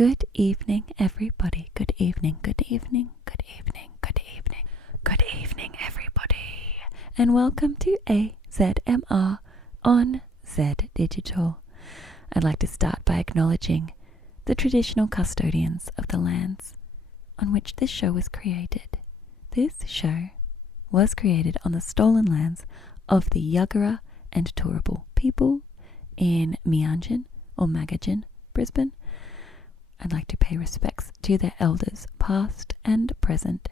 Good evening, everybody. Good evening, good evening, good evening, good evening, good evening, everybody. And welcome to AZMR on Zed Digital. I'd like to start by acknowledging the traditional custodians of the lands on which this show was created. This show was created on the stolen lands of the Jagera and Turrbal people in Meanjin or Meanjin, Brisbane. I'd like to pay respects to their elders past and present,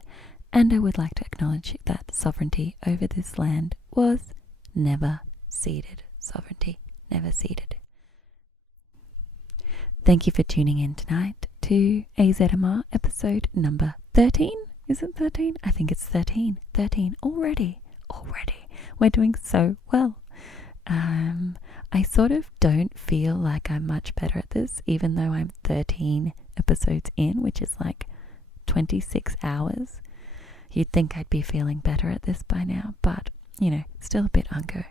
and I would like to acknowledge that sovereignty over this land was never ceded. Sovereignty never ceded. Thank you for tuning in tonight to AZMR episode number 13. Is it 13? I think it's 13. 13 already. We're doing so well. I sort of don't feel like I'm much better at this, even though I'm 13 episodes in, which is like 26 hours. You'd think I'd be feeling better at this by now, but, you know, still a bit unco.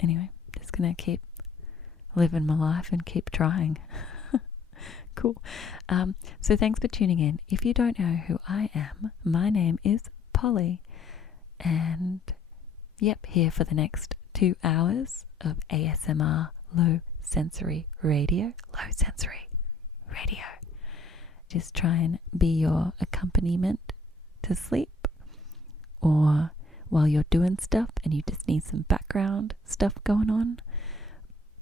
Anyway, just gonna keep living my life and keep trying. Cool. So thanks for tuning in. If you don't know who I am, my name is Polly, and here for the next 2 hours of ASMR low sensory radio. Just try and be your accompaniment to sleep, or while you're doing stuff and you just need some background stuff going on.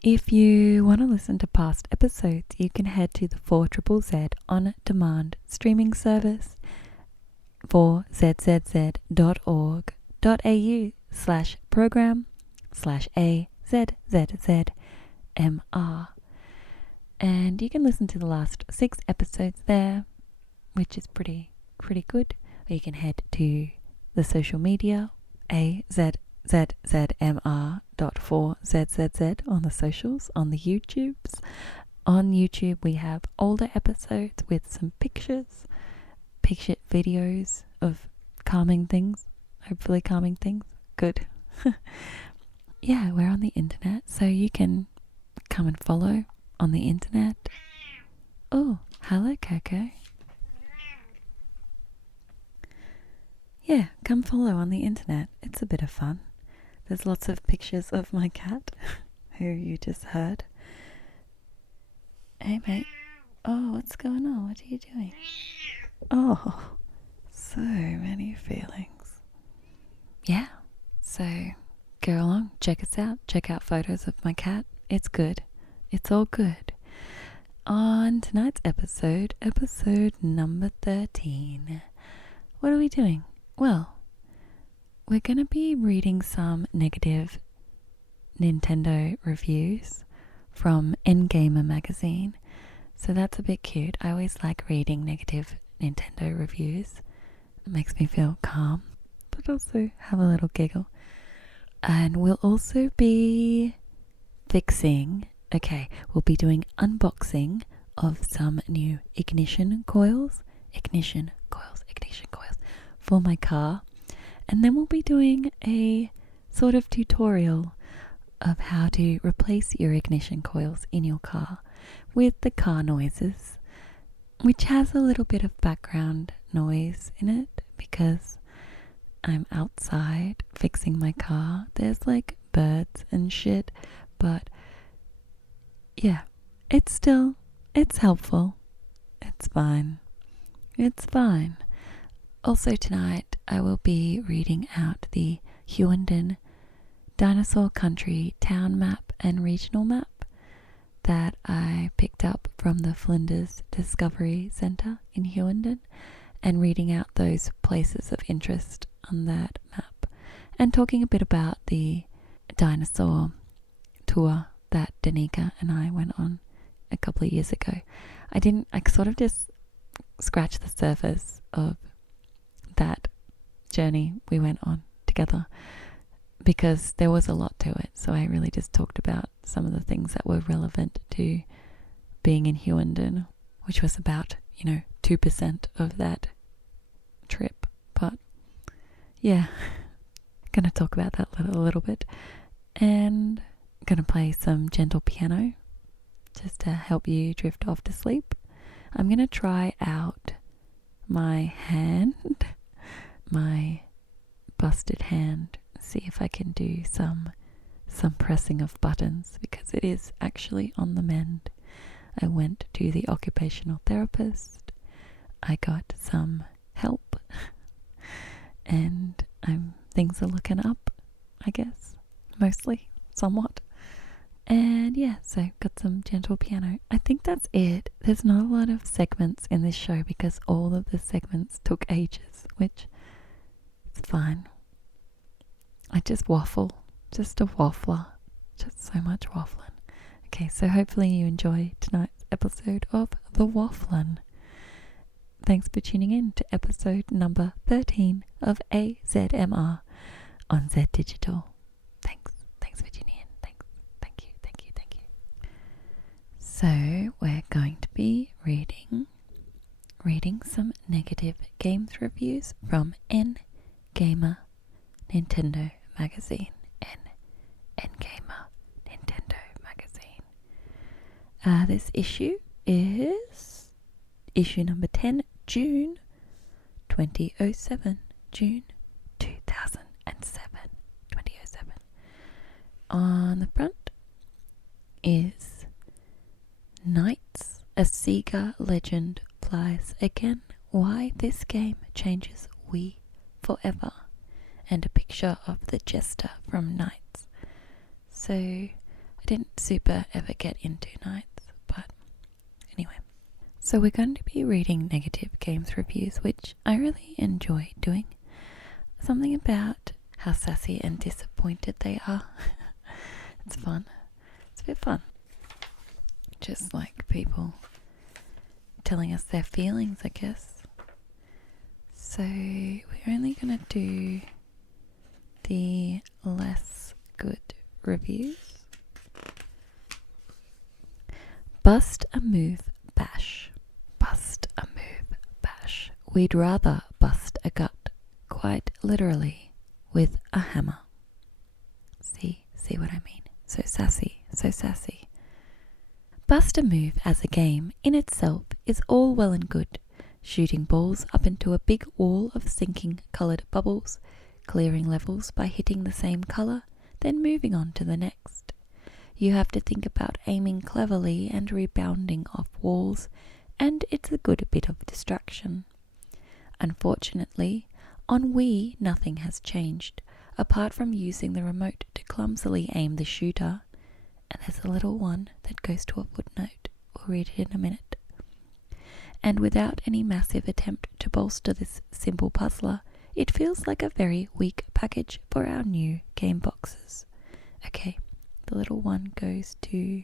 If you want to listen to past episodes, you can head to the 4ZZZ on demand streaming service for zzz.org.au/program/AZZZMR. And you can listen to the last 6 episodes there, which is pretty good. Or you can head to the social media, AZZZMR.4ZZZ on the socials, on the YouTubes. On YouTube we have older episodes with some picture videos of calming things, hopefully calming things. Good. Yeah, we're on the internet, so you can come and follow on the internet. Oh, hello Coco. Yeah, come follow on the internet. It's a bit of fun. There's lots of pictures of my cat, who you just heard. Hey mate. Oh, what's going on? What are you doing? Oh, so many feelings. Yeah, so go along, check us out. Check out photos of my cat. It's good. It's all good. On tonight's episode number 13, what are we doing? Well, we're going to be reading some negative Nintendo reviews from NGamer magazine. So that's a bit cute. I always like reading negative Nintendo reviews. It makes me feel calm, but also have a little giggle. And we'll also be we'll be doing unboxing of some new ignition coils for my car. And then we'll be doing a sort of tutorial of how to replace your ignition coils in your car with the car noises, which has a little bit of background noise in it because I'm outside fixing my car. There's like birds and shit, but yeah, it's helpful. It's fine. Also tonight I will be reading out the Hughenden Dinosaur Country town map and regional map that I picked up from the Flinders Discovery Centre in Hughenden, and reading out those places of interest on that map, and talking a bit about the dinosaur tour that Danica and I went on a couple of years ago. I sort of just scratched the surface of that journey we went on together because there was a lot to it. So I really just talked about some of the things that were relevant to being in Hughenden, which was about, 2% of that trip. But yeah, gonna talk about that a little bit, and gonna play some gentle piano just to help you drift off to sleep. I'm going to try out my hand, my busted hand, see if I can do some pressing of buttons, because it is actually on the mend. I went to the occupational therapist, I got some help, and things are looking up, I guess, mostly, somewhat. And yeah, so got some gentle piano. I think that's it. There's not a lot of segments in this show because all of the segments took ages, which is fine. I just waffle. Just a waffler. Just so much waffling. Okay, so hopefully you enjoy tonight's episode of The Wafflin'. Thanks for tuning in to episode number 13 of AzZMR on Zed Digital. Thanks for tuning in. Thank you. So we're going to be reading some negative games reviews from NGamer Nintendo Magazine. NGamer Nintendo Magazine. This issue is issue number 10, June 2007. June 2007. 2007. On the front is Knights, a Sega legend flies again. Why this game changes we forever. And a picture of the jester from Knights. So I didn't super ever get into Knights, but anyway. So we're going to be reading negative games reviews, which I really enjoy doing. Something about how sassy and disappointed they are. It's fun. It's a bit fun. Just like people telling us their feelings, I guess. So we're only going to do the less good reviews. Bust a move bash. Bust a move bash. We'd rather bust a gut, quite literally, with a hammer. See what I mean? So sassy, so sassy. Bust a move as a game in itself is all well and good. Shooting balls up into a big wall of sinking coloured bubbles, clearing levels by hitting the same colour, then moving on to the next. You have to think about aiming cleverly and rebounding off walls, and it's a good bit of distraction. Unfortunately, on Wii nothing has changed, apart from using the remote to clumsily aim the shooter. And there's a little one that goes to a footnote. We'll read it in a minute. And without any massive attempt to bolster this simple puzzler, it feels like a very weak package for our new game boxes. Okay, the little one goes to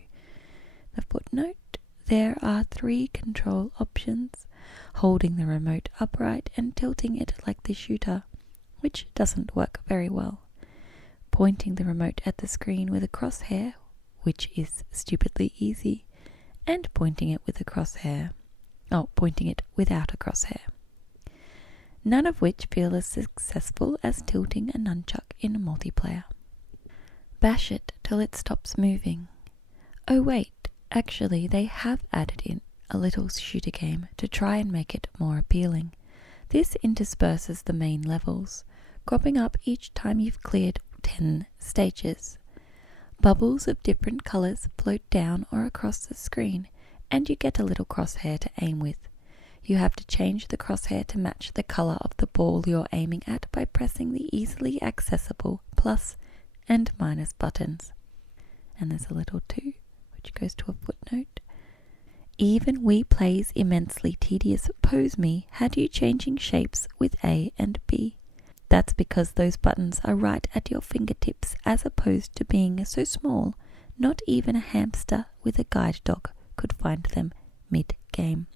the footnote. There are 3 control options: holding the remote upright and tilting it like the shooter, which doesn't work very well. Pointing the remote at the screen with a crosshair, which is stupidly easy, and pointing it without a crosshair. None of which feel as successful as tilting a nunchuck in multiplayer. Bash it till it stops moving. Oh wait, actually they have added in a little shooter game to try and make it more appealing. This intersperses the main levels, cropping up each time you've cleared 10 stages. Bubbles of different colours float down or across the screen, and you get a little crosshair to aim with. You have to change the crosshair to match the colour of the ball you're aiming at by pressing the easily accessible plus and minus buttons. And there's a little 2, which goes to a footnote. Even Wii Play's immensely tedious Pose Me had you changing shapes with A and B. That's because those buttons are right at your fingertips, as opposed to being so small, not even a hamster with a guide dog could find them mid-game.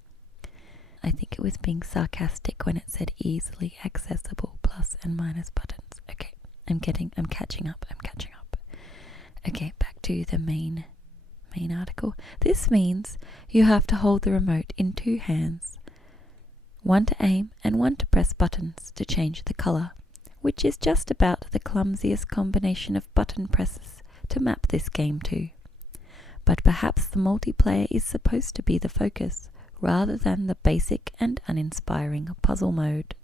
I think it was being sarcastic when it said easily accessible plus and minus buttons. Okay, I'm catching up. Okay, back to the main article. This means you have to hold the remote in 2 hands, one to aim and one to press buttons to change the colour, which is just about the clumsiest combination of button presses to map this game to. but perhaps the multiplayer is supposed to be the focus, rather than the basic and uninspiring puzzle mode.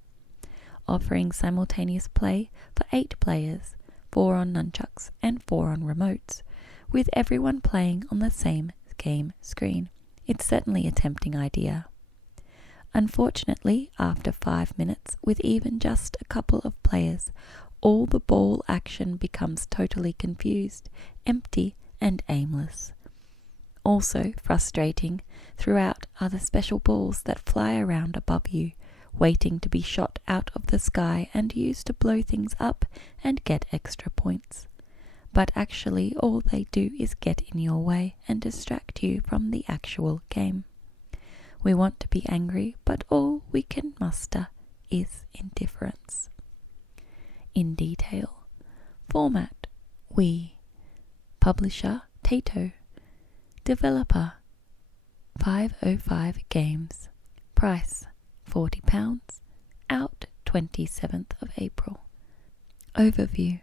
Offering simultaneous play for 8 players, 4 on nunchucks and 4 on remotes, with everyone playing on the same game screen. It's certainly a tempting idea. Unfortunately, after 5 minutes, with even just a couple of players, all the ball action becomes totally confused, empty, and aimless. Also frustrating throughout are the special balls that fly around above you, waiting to be shot out of the sky and used to blow things up and get extra points. But actually all they do is get in your way and distract you from the actual game. We want to be angry, but all we can muster is indifference. In detail. Format: we. Publisher: Tato. Developer: 505 Games. Price: £40. Out 27th of April. Overview: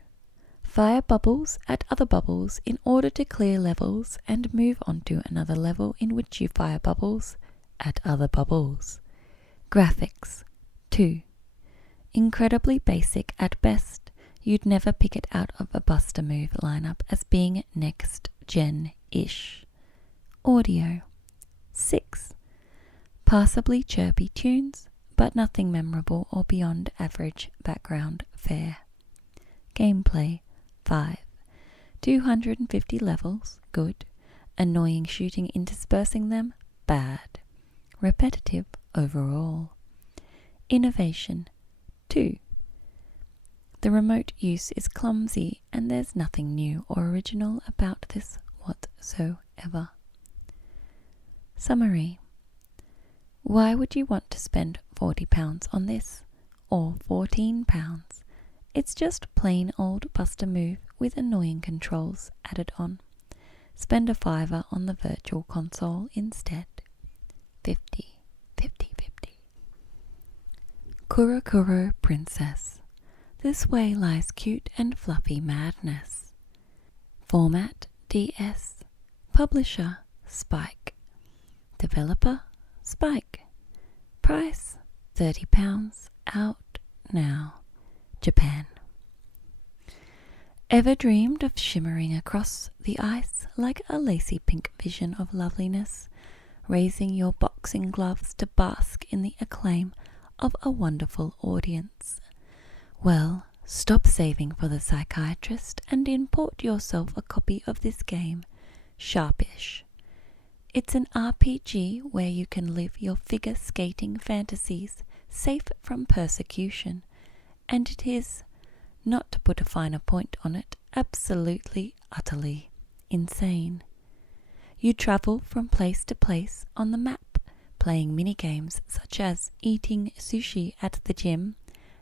fire bubbles at other bubbles in order to clear levels and move on to another level in which you fire bubbles at other bubbles. Graphics: 2. Incredibly basic at best. You'd never pick it out of a Buster Move lineup as being next gen-ish. Audio: 6. Passably chirpy tunes, but nothing memorable or beyond average background fare. Gameplay: 5. 250 levels, good. Annoying shooting interspersing them, bad. Repetitive overall. Innovation: 2. The remote use is clumsy and there's nothing new or original about this whatsoever. Summary: why would you want to spend £40 on this, or £14? It's just plain old Buster Move with annoying controls added on. Spend a £5 on the virtual console instead. 50, 50, 50. Kurokuro Princess. This way lies cute and fluffy madness. Format: DS. Publisher: Spike. Developer: Spike. Price: £30. Out now. Japan. Ever dreamed of shimmering across the ice like a lacy pink vision of loveliness, raising your boxing gloves to bask in the acclaim of a wonderful audience? Well, stop saving for the psychiatrist and import yourself a copy of this game, Sharpish. It's an RPG where you can live your figure skating fantasies safe from persecution, and it is, not to put a finer point on it, absolutely, utterly insane. You travel from place to place on the map, playing minigames such as eating sushi at the gym,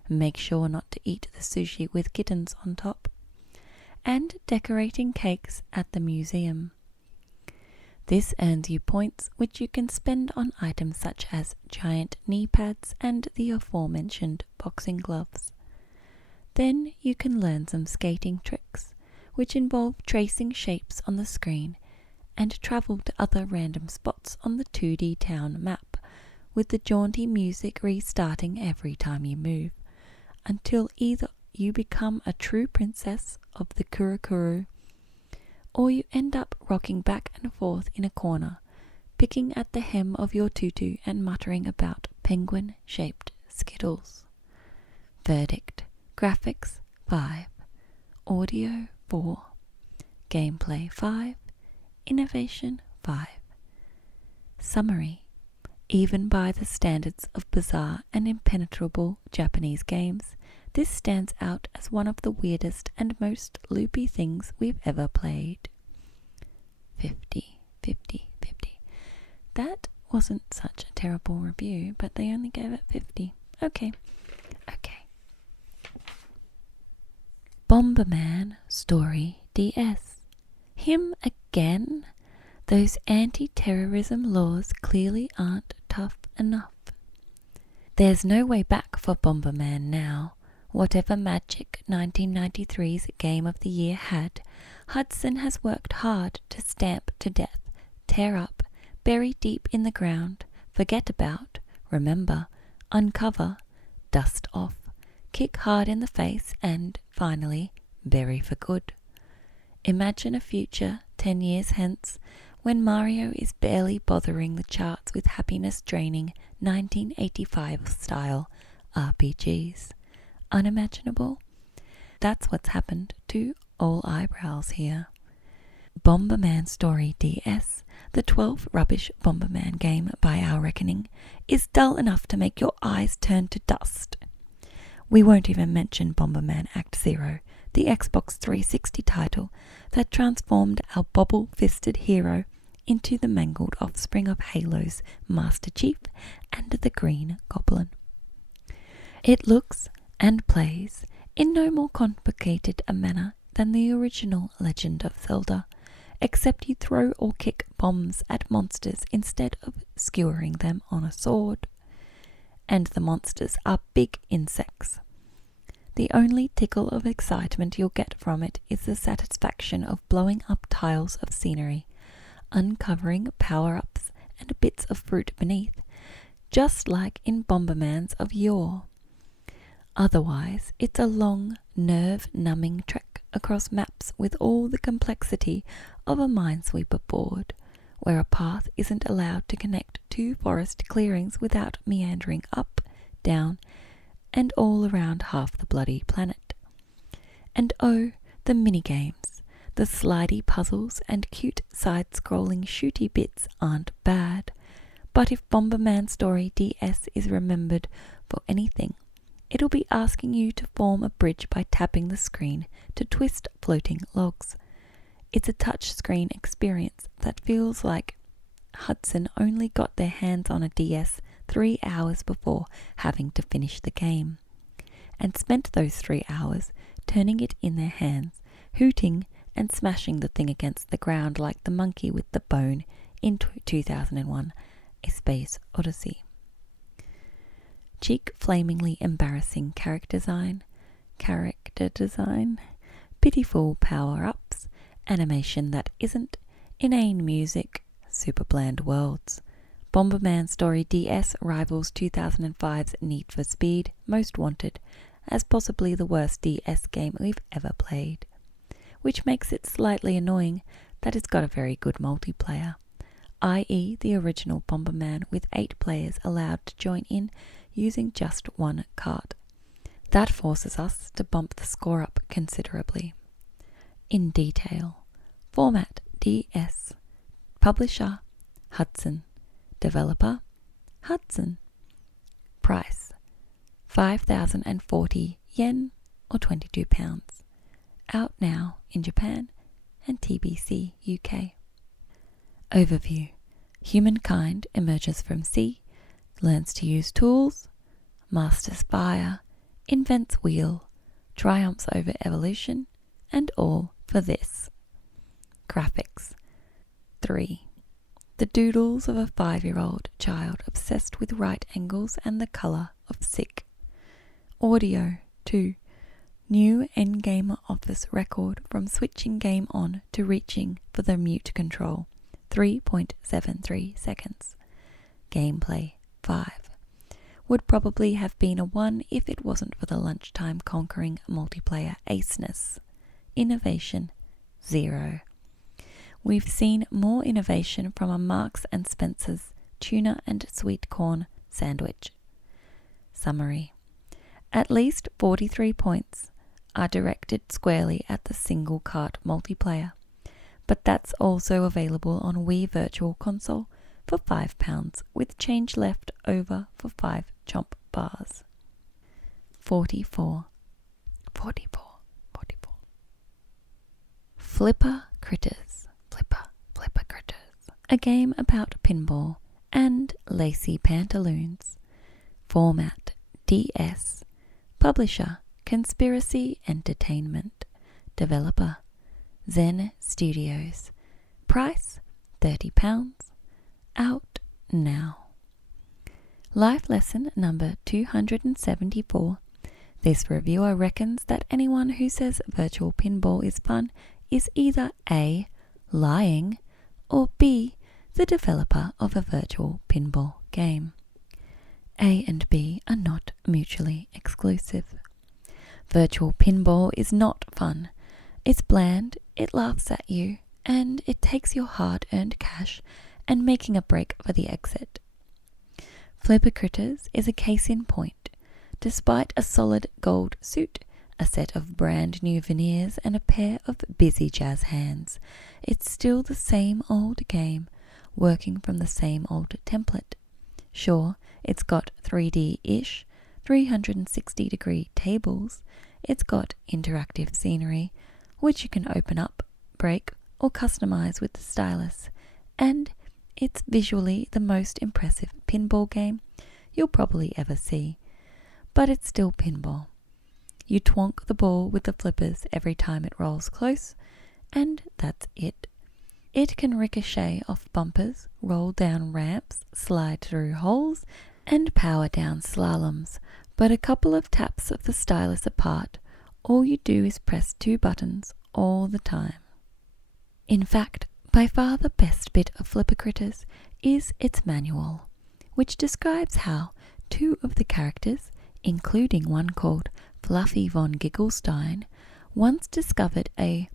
make sure not to eat the sushi with kittens on top, and decorating cakes at the museum. This earns you points which you can spend on items such as giant knee pads and the aforementioned boxing gloves. Then you can learn some skating tricks, which involve tracing shapes on the screen, and travel to other random spots on the 2D town map, with the jaunty music restarting every time you move, until either you become a true princess of the Kurokuro, or you end up rocking back and forth in a corner, picking at the hem of your tutu and muttering about penguin-shaped skittles. Verdict: graphics 5, audio 4, gameplay 5, innovation 5. Summary: even by the standards of bizarre and impenetrable Japanese games, this stands out as one of the weirdest and most loopy things we've ever played. 50, 50, 50. That wasn't such a terrible review, but they only gave it 50. Okay. Bomberman Story DS. Him again? Those anti-terrorism laws clearly aren't tough enough. There's no way back for Bomberman now. Whatever magic 1993's Game of the Year had, Hudson has worked hard to stamp to death, tear up, bury deep in the ground, forget about, remember, uncover, dust off, kick hard in the face, and, finally, bury for good. Imagine a future 10 years hence when Mario is barely bothering the charts with happiness-draining 1985-style RPGs. Unimaginable? That's what's happened to all eyebrows here. Bomberman Story DS, the 12th rubbish Bomberman game by our reckoning, is dull enough to make your eyes turn to dust. We won't even mention Bomberman Act Zero, the Xbox 360 title that transformed our bobble-fisted hero into the mangled offspring of Halo's Master Chief and the Green Goblin. It looks and plays in no more complicated a manner than the original Legend of Zelda, except you throw or kick bombs at monsters instead of skewering them on a sword. And the monsters are big insects. The only tickle of excitement you'll get from it is the satisfaction of blowing up tiles of scenery, uncovering power-ups and bits of fruit beneath, just like in Bombermans of yore. Otherwise, it's a long, nerve-numbing trek across maps with all the complexity of a Minesweeper board, where a path isn't allowed to connect two forest clearings without meandering up, down, and all around half the bloody planet. And oh, the minigames, the slidey puzzles and cute side-scrolling shooty bits aren't bad, but if Bomberman Story DS is remembered for anything, it'll be asking you to form a bridge by tapping the screen to twist floating logs. It's a touchscreen experience that feels like Hudson only got their hands on a DS 3 hours before having to finish the game, and spent those 3 hours turning it in their hands, hooting and smashing the thing against the ground like the monkey with the bone in 2001, A Space Odyssey. Cheek-flamingly embarrassing character design, pitiful power-ups, animation that isn't, inane music, super bland worlds. Bomberman Story DS rivals 2005's Need for Speed Most Wanted as possibly the worst DS game we've ever played, which makes it slightly annoying that it's got a very good multiplayer, i.e. the original Bomberman with 8 players allowed to join in using just one cart. That forces us to bump the score up considerably. In detail: format DS, publisher Hudson, developer Hudson, price 5,040 yen or £22, out now in Japan and TBC UK. Overview: humankind emerges from sea, learns to use tools, masters fire, invents wheel, triumphs over evolution, and all for this. Graphics: 3. The doodles of a 5-year-old child obsessed with right angles and the colour of sick. Audio: 2. New NGamer office record from switching game on to reaching for the mute control, 3.73 seconds. Gameplay: 5. Would probably have been a 1 if it wasn't for the lunchtime conquering multiplayer aceness. Innovation: 0. We've seen more innovation from a Marks and Spencer's tuna and sweet corn sandwich. Summary: at least 43 points are directed squarely at the single cart multiplayer, but that's also available on Wii Virtual Console for £5 with change left over for 5 chomp bars. 44. Flipper Critters. A game about pinball and lacy pantaloons. Format DS. Publisher Conspiracy Entertainment. Developer Zen Studios. Price £30. Out now. Life lesson number 274. This reviewer reckons that anyone who says virtual pinball is fun is either A. lying, or B. the developer of a virtual pinball game. A and B are not mutually exclusive. Virtual pinball is not fun. It's bland, it laughs at you, and it takes your hard-earned cash and making a break for the exit. Flipper Critters is a case in point. Despite a solid gold suit, a set of brand new veneers, and a pair of busy jazz hands, it's still the same old game, working from the same old template. Sure, it's got 3D-ish, 360-degree tables, it's got interactive scenery, which you can open up, break, or customize with the stylus, and it's visually the most impressive pinball game you'll probably ever see. But it's still pinball. You twonk the ball with the flippers every time it rolls close, and that's it. It can ricochet off bumpers, roll down ramps, slide through holes, and power down slaloms, but a couple of taps of the stylus apart, all you do is press 2 buttons all the time. In fact, by far the best bit of Flipper Critters is its manual, which describes how 2 of the characters, including one called Fluffy von Gigglestein, once discovered a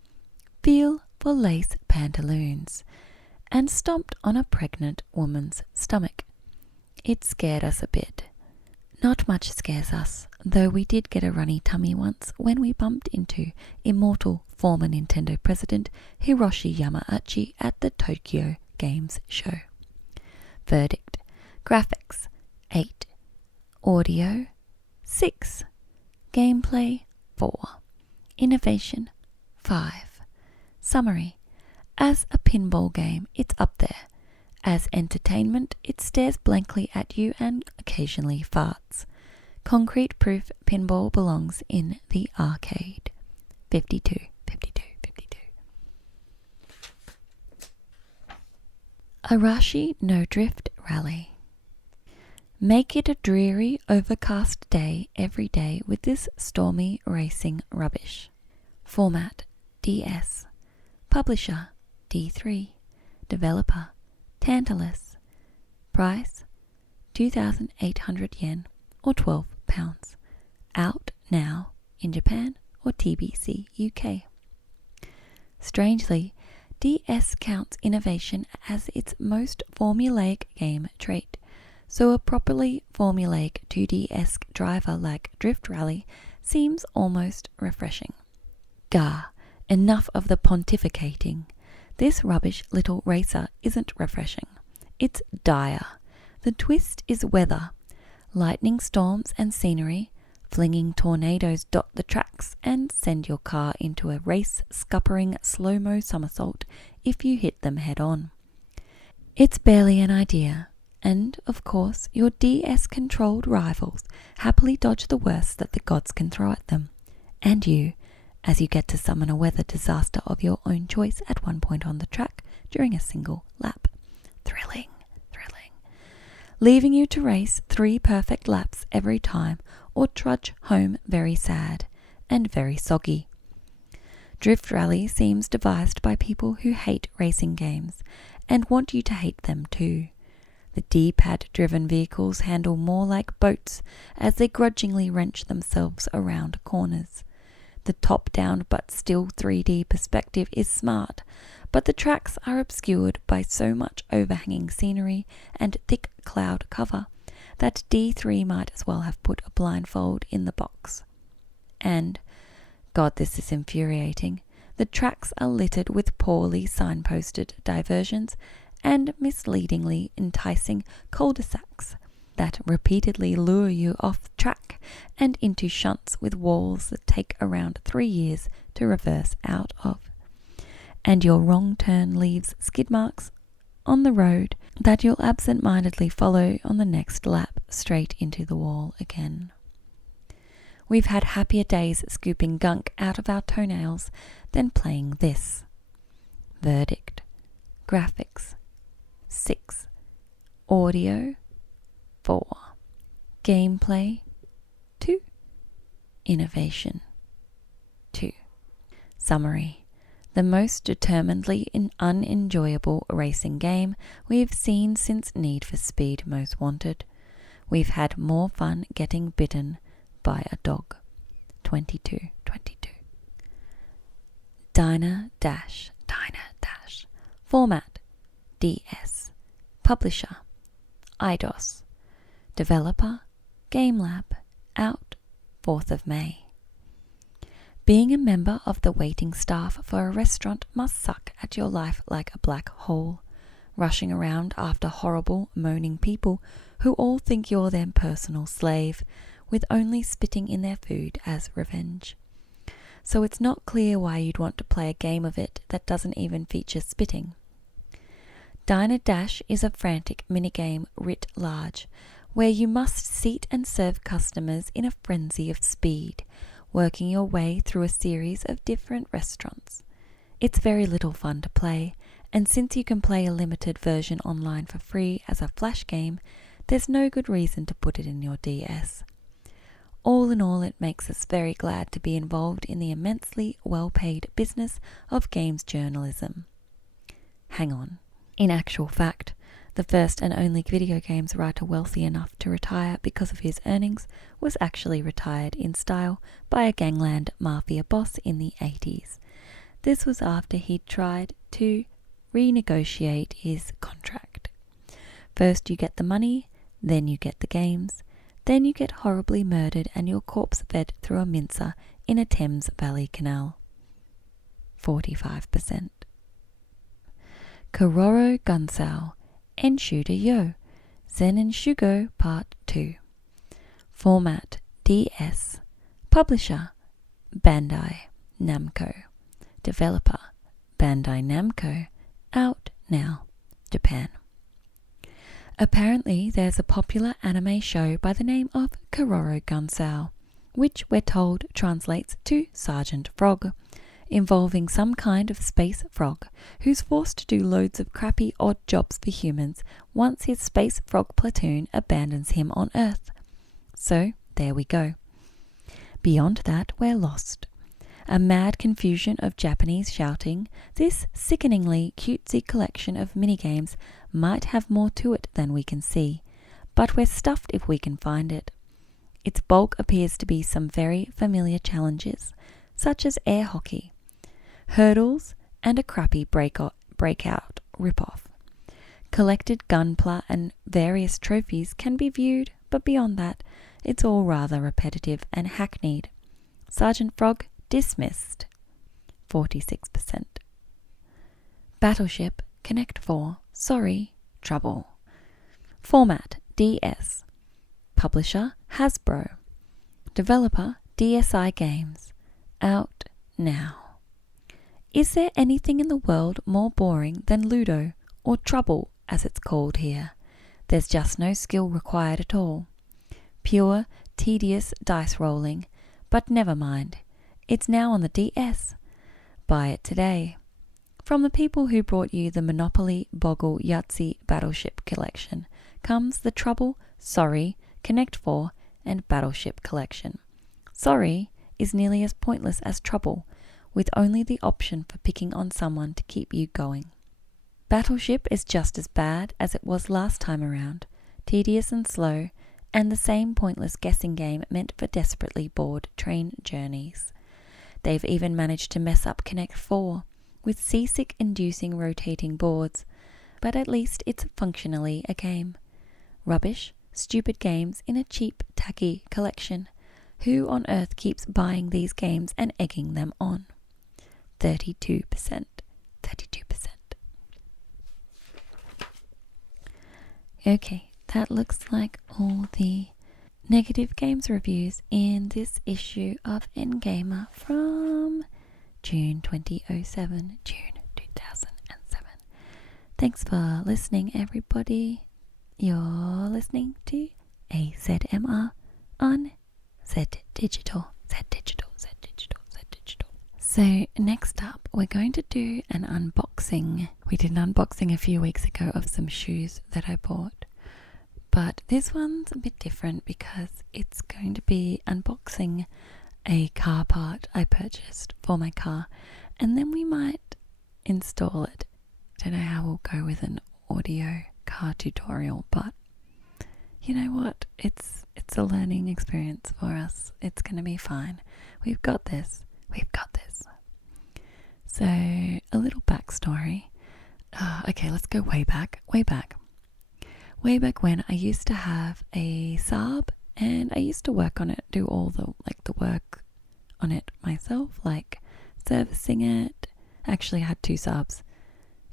feel for lace pantaloons and stomped on a pregnant woman's stomach. It scared us a bit. Not much scares us, though we did get a runny tummy once when we bumped into immortal former Nintendo president Hiroshi Yamauchi at the Tokyo Games Show. Verdict: graphics 8, audio 6, gameplay 4, innovation 5. Summary: as a pinball game, it's up there. As entertainment, it stares blankly at you and occasionally farts. Concrete proof pinball belongs in the arcade. 52, 52, 52. Arashi No Drift Rally. Make it a dreary, overcast day every day with this stormy racing rubbish. Format: DS. Publisher: D3. Developer: Tantalus. Price: 2,800 yen or £12. Out now in Japan or TBC UK. Strangely, DS counts innovation as its most formulaic game trait, so a properly formulaic 2D-esque driver like Drift Rally seems almost refreshing. Gah, enough of the pontificating. This rubbish little racer isn't refreshing. It's dire. The twist is weather. Lightning storms and scenery, flinging tornadoes dot the tracks and send your car into a race-scuppering slow-mo somersault if you hit them head-on. It's barely an idea, and, of course, your DS-controlled rivals happily dodge the worst that the gods can throw at them, and you, as you get to summon a weather disaster of your own choice at one point on the track during a single lap. Thrilling, thrilling. Leaving you to race 3 perfect laps every time or trudge home very sad and very soggy. Drift Rally seems devised by people who hate racing games and want you to hate them too. The D-pad driven vehicles handle more like boats as they grudgingly wrench themselves around corners. The top-down but still 3D perspective is smart, but the tracks are obscured by so much overhanging scenery and thick cloud cover that D3 might as well have put a blindfold in the box. And, God, this is infuriating, the tracks are littered with poorly signposted diversions and misleadingly enticing cul-de-sacs that repeatedly lure you off track and into shunts with walls that take around 3 years to reverse out of. And your wrong turn leaves skid marks on the road that you'll absent-mindedly follow on the next lap straight into the wall again. We've had happier days scooping gunk out of our toenails than playing this. Verdict: graphics 6, audio 4, gameplay 2, innovation. 2. Summary. The most determinedly unenjoyable racing game we've seen since Need for Speed Most Wanted. We've had more fun getting bitten by a dog. 22. Dyna-Dash. Format, DS. Publisher, IDOS. Developer, GameLab. Out, 4th of May. Being a member of the waiting staff for a restaurant must suck at your life like a black hole, rushing around after horrible, moaning people who all think you're their personal slave, with only spitting in their food as revenge. So it's not clear why you'd want to play a game of it that doesn't even feature spitting. Dyna-Dash is a frantic minigame writ large, where you must seat and serve customers in a frenzy of speed, working your way through a series of different restaurants. It's very little fun to play, and since you can play a limited version online for free as a flash game, there's no good reason to put it in your DS. All in all, it makes us very glad to be involved in the immensely well-paid business of games journalism. Hang on. In actual fact, the first and only video games writer wealthy enough to retire because of his earnings was actually retired in style by a gangland mafia boss in the 80s. This was after he'd tried to renegotiate his contract. First you get the money, then you get the games, then you get horribly murdered and your corpse fed through a mincer in a Thames Valley canal. 45%. Kororo Gunsao, Enshuda Yo, Zen and Shugo Part 2. Format, DS. Publisher, Bandai Namco. Developer, Bandai Namco. Out now, Japan. Apparently there's a popular anime show by the name of Kororo Gunsao, which we're told translates to Sergeant Frog, involving some kind of space frog who's forced to do loads of crappy odd jobs for humans once his space frog platoon abandons him on Earth. So there we go. Beyond that, we're lost. A mad confusion of Japanese shouting, this sickeningly cutesy collection of minigames might have more to it than we can see, but we're stuffed if we can find it. Its bulk appears to be some very familiar challenges, such as air hockey, hurdles, and a crappy breakout ripoff. Collected gunpla and various trophies can be viewed, but beyond that, it's all rather repetitive and hackneyed. Sergeant Frog dismissed. 46%. Battleship Connect 4. Sorry, Trouble. Format, DS. Publisher, Hasbro. Developer, DSi Games. Out now. Is there anything in the world more boring than Ludo, or Trouble as it's called here? There's just no skill required at all. Pure, tedious dice rolling, but never mind. It's now on the DS. Buy it today. From the people who brought you the Monopoly, Boggle, Yahtzee Battleship Collection comes the Trouble, Sorry, Connect 4, and Battleship Collection. Sorry is nearly as pointless as Trouble, with only the option for picking on someone to keep you going. Battleship is just as bad as it was last time around, tedious and slow, and the same pointless guessing game meant for desperately bored train journeys. They've even managed to mess up Connect 4 with seasick-inducing rotating boards, but at least it's functionally a game. Rubbish, stupid games in a cheap, tacky collection. Who on earth keeps buying these games and egging them on? 32%. 32%. Okay, that looks like all the negative games reviews in this issue of NGamer from June 2007. Thanks for listening, everybody. You're listening to AZMR on Zed Digital. So next up, we're going to do an unboxing. We did an unboxing a few weeks ago of some shoes that I bought. But this one's a bit different because it's going to be unboxing a car part I purchased for my car, and then we might install it. Don't know how we'll go with an audio car tutorial, but you know what? It's a learning experience for us. It's going to be fine. We've got this. We've got this. So, a little backstory. Okay, let's go way back. Way back when I used to have a Saab, and I used to work on it, do all the work on it myself, like servicing it. Actually, I had 2 Saabs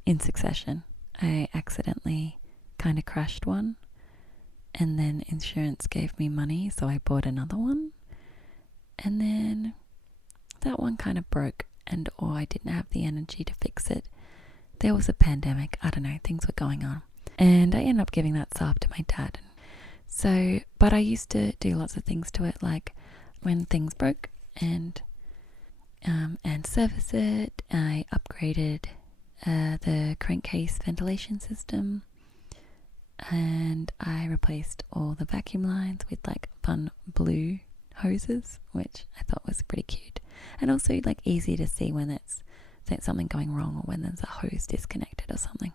in succession. I accidentally kind of crashed one, and then insurance gave me money, so I bought another one. And then that one kind of broke, and I didn't have the energy to fix it. There was a pandemic, I don't know, things were going on. And I ended up giving that Saab to my dad. So, but I used to do lots of things to it, like when things broke and service it. I upgraded the crankcase ventilation system, and I replaced all the vacuum lines with like fun blue hoses, which I thought was pretty cute, and also like easy to see when there's something going wrong or when there's a hose disconnected or something.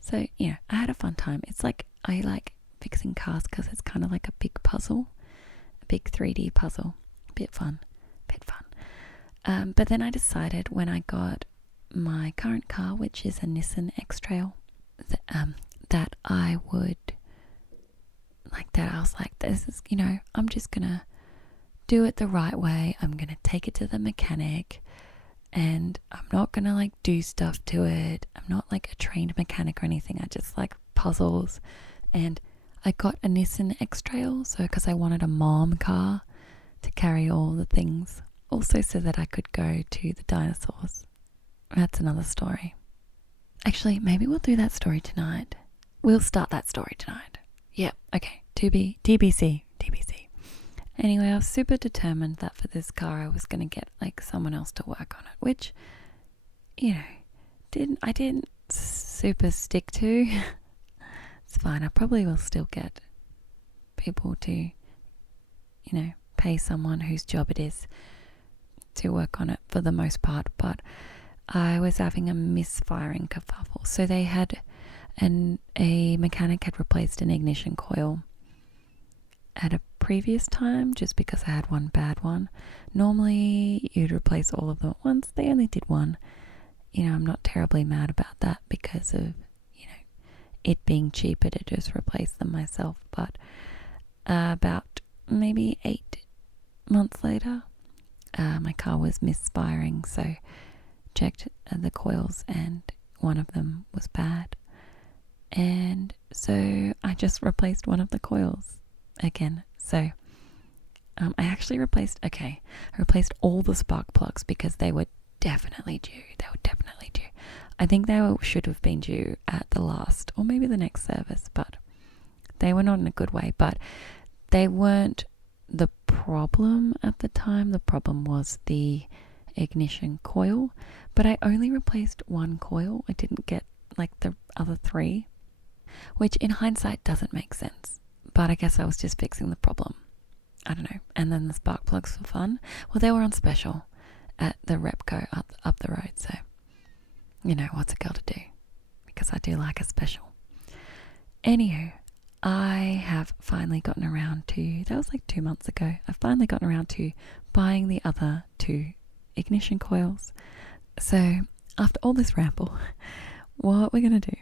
So, you know, I had a fun time. It's like, I like fixing cars because it's kind of like a big puzzle, a big 3D puzzle. Bit fun. But then I decided when I got my current car, which is a Nissan X-Trail, that I would, like that, I was like, this is, you know, I'm just going to do it the right way. I'm going to take it to the mechanic, and I'm not going to like do stuff to it. I'm not like a trained mechanic or anything. I just like puzzles. And I got a Nissan X-Trail, so because I wanted a mom car to carry all the things. Also so that I could go to the dinosaurs. That's another story. Actually, maybe we'll do that story tonight. We'll start that story tonight. Yep, okay. TBC. Anyway, I was super determined that for this car I was going to get like someone else to work on it, which, you know, I didn't super stick to. It's fine. I probably will still get people to, you know, pay someone whose job it is to work on it for the most part, but I was having a misfiring kerfuffle. So they had a mechanic had replaced an ignition coil at a previous time, just because I had one bad one. Normally you'd replace all of them at once. They only did one. You know, I'm not terribly mad about that because of, you know, it being cheaper to just replace them myself. But about maybe 8 months later, my car was misfiring, so checked the coils and one of them was bad, and so I just replaced one of the coils again. So I actually replaced all the spark plugs because they were definitely due. I think they should have been due at the last or maybe the next service, but they were not in a good way. But they weren't the problem at the time. The problem was the ignition coil, but I only replaced one coil. I didn't get like the other 3, which in hindsight doesn't make sense, but I guess I was just fixing the problem. I don't know. And then the spark plugs were fun. Well, they were on special at the Repco up the road, so you know, what's a girl to do? Because I do like a special. Anywho, I have finally gotten around to, that was like 2 months ago, I've finally gotten around to buying the other 2 ignition coils. So after all this ramble, what we're going to do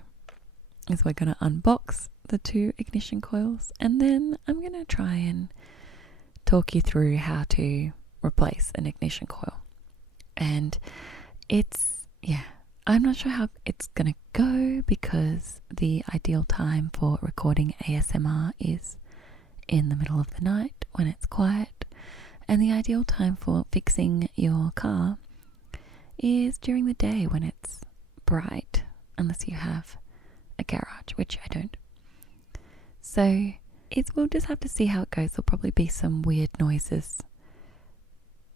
is we're going to unbox the 2 ignition coils, and then I'm going to try and talk you through how to replace an ignition coil. And it's, yeah, I'm not sure how it's going to go because the ideal time for recording ASMR is in the middle of the night when it's quiet, and the ideal time for fixing your car is during the day when it's bright, unless you have a garage, which I don't. So we'll just have to see how it goes. There'll probably be some weird noises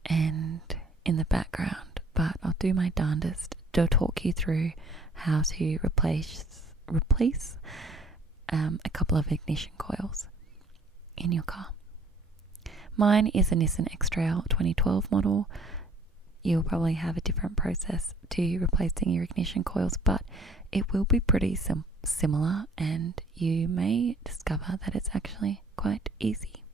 and in the background, but I'll do my darndest to talk you through how to replace a couple of ignition coils in your car. Mine is a Nissan X-Trail 2012 model. You'll probably have a different process to replacing your ignition coils, but it will be pretty similar, and you may discover that it's actually quite easy.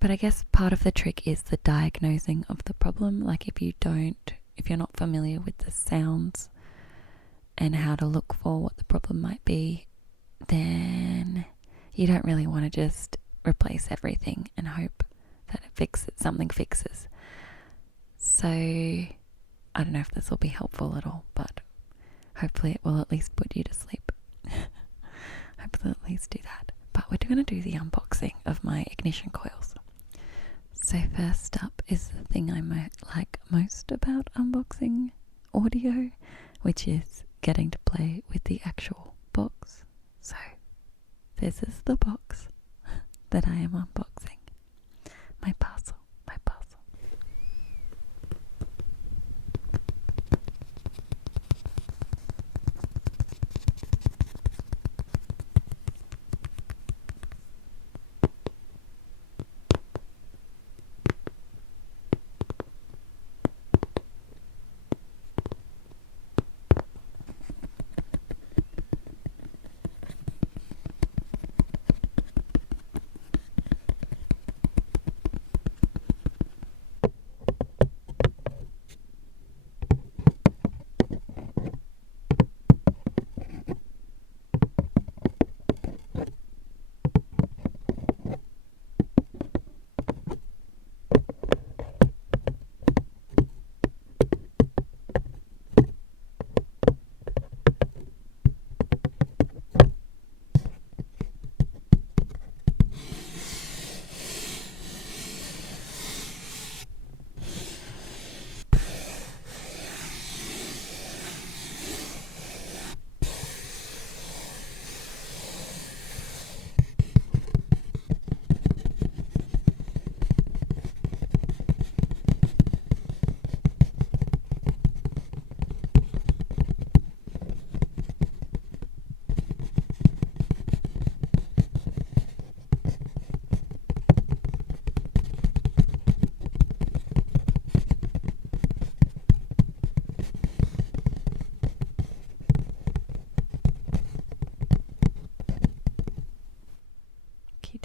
But I guess part of the trick is the diagnosing of the problem. Like if you're not familiar with the sounds and how to look for what the problem might be, then you don't really want to just replace everything and hope that something fixes. So I don't know if this will be helpful at all, but hopefully it will at least put you to sleep. Hopefully at least do that. But we're going to do the unboxing of my ignition coils. So first up is the thing I might like most about unboxing audio, which is getting to play with the actual box. So this is the box that I am unboxing. My parcel.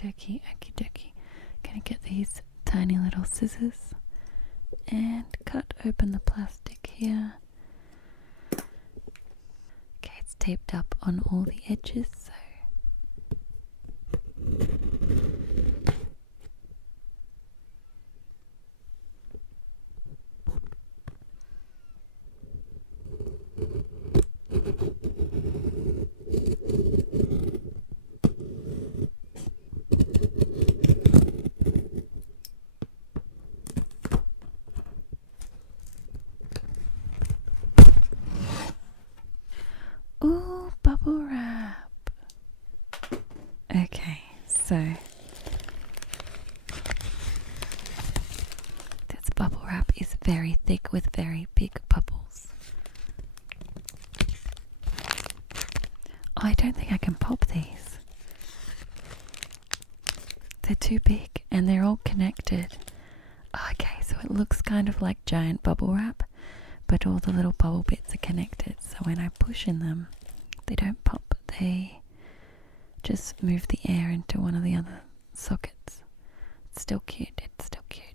Okie dokie. Gonna get these tiny little scissors and cut open the plastic here. Okay, it's taped up on all the edges, so ooh, bubble wrap. Okay, so this bubble wrap is very thick with very big bubbles. I don't think I can pop these. They're too big and they're all connected. Okay, so it looks kind of like giant bubble wrap, but all the little bubble bits are connected, so when I push in them, they don't pop, they just move the air into one of the other sockets. It's still cute, it's still cute.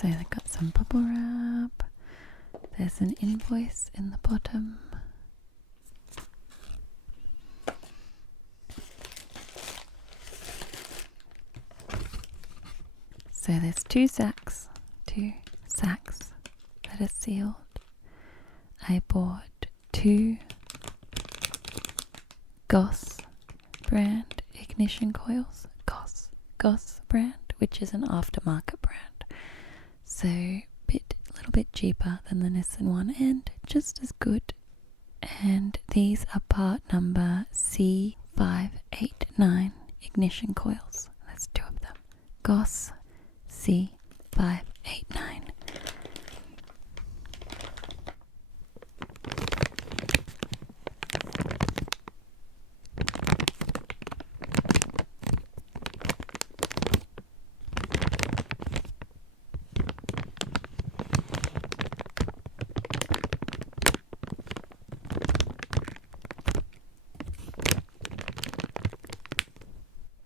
So they've got some bubble wrap. There's an invoice in the bottom. So there's two sacks that are sealed. I bought 2 Goss brand ignition coils. Goss brand, which is an aftermarket brand. So a little bit cheaper than the Nissan one and just as good. And these are part number C589 ignition coils. There's 2 of them. Goss C589.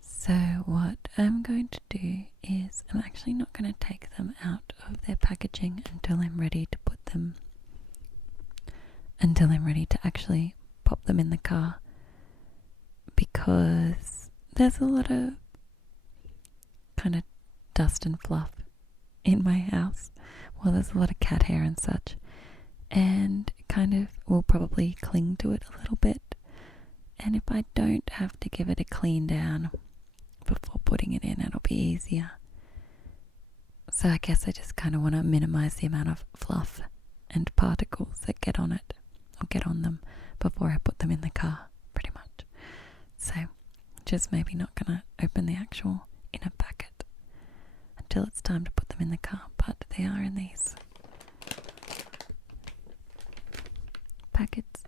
So what I'm going to do is I'm actually not going to take them out of their packaging until I'm ready to actually pop them in the car, because there's a lot of kind of dust and fluff in my house. Well, there's a lot of cat hair and such, and it kind of will probably cling to it a little bit. And if I don't have to give it a clean down before putting it in, it'll be easier. So I guess I just kind of want to minimize the amount of fluff and particles that get on it or get on them before I put them in the car, pretty much. So just maybe not gonna open the actual inner packet until it's time to put them in the car, but they are in these packets.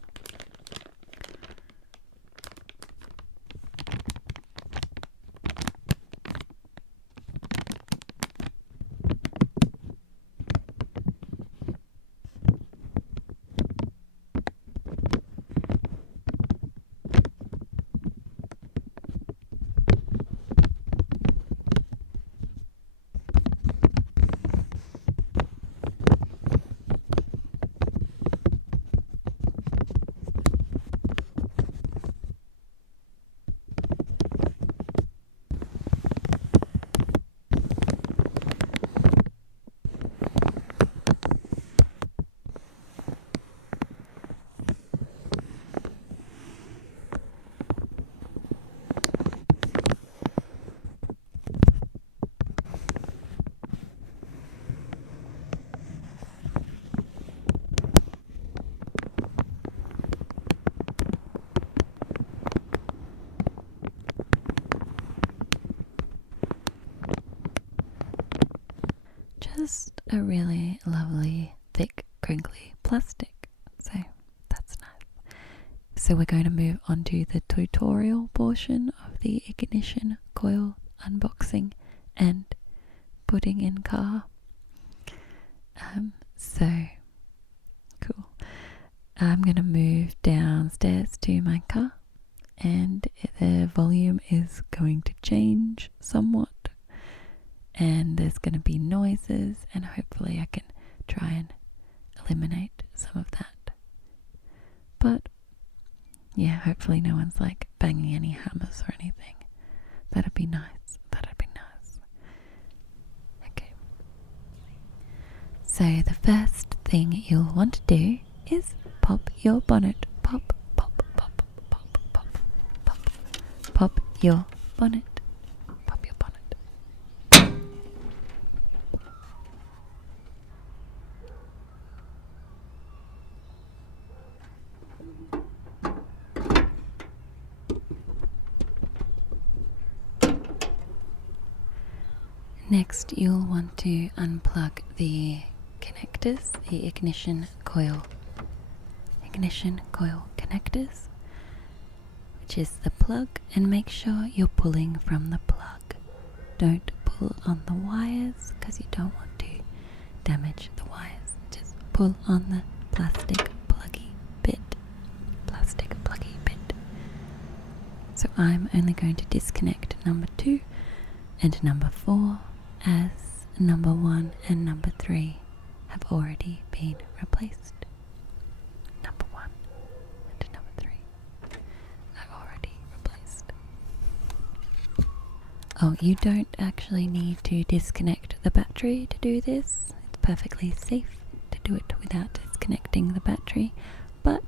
Just a really lovely, thick, crinkly plastic. So that's nice. So we're going to move on to the tutorial portion of the ignition coil unboxing and putting in car. So cool. I'm going to move downstairs to my car, and the volume is going to change somewhat. And there's going to be noises, and hopefully I can try and eliminate some of that. But yeah, hopefully no one's like banging any hammers or anything. That'd be nice. Okay. So the first thing you'll want to do is pop your bonnet. Pop, pop, pop, pop, pop, pop. Pop your bonnet. Next, you'll want to unplug the connectors, the ignition coil connectors, which is the plug, and make sure you're pulling from the plug. Don't pull on the wires because you don't want to damage the wires. Just pull on the plastic pluggy bit. So I'm only going to disconnect number 2 and number 4 as number 1 and number 3 have already been replaced. Number 1 and number 3 are already replaced. Oh, you don't actually need to disconnect the battery to do this. It's perfectly safe to do it without disconnecting the battery, but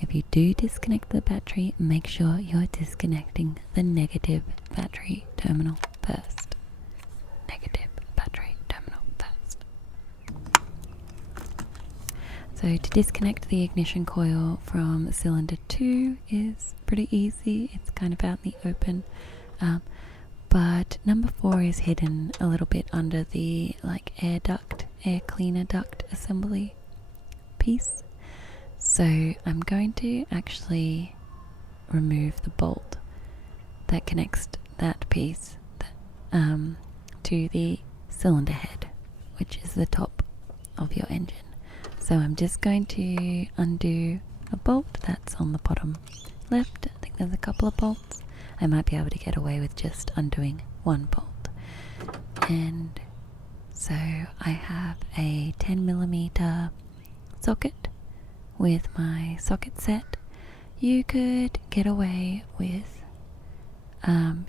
if you do disconnect the battery, make sure you're disconnecting the negative battery terminal first. Negative battery terminal first. So to disconnect the ignition coil from cylinder 2 is pretty easy. It's kind of out in the open. But number 4 is hidden a little bit under the air cleaner duct assembly piece. So I'm going to actually remove the bolt that connects that piece to the cylinder head, which is the top of your engine. So I'm just going to undo a bolt that's on the bottom left. I think there's a couple of bolts. I might be able to get away with just undoing one bolt. And so I have a 10mm socket with my socket set. You could get away with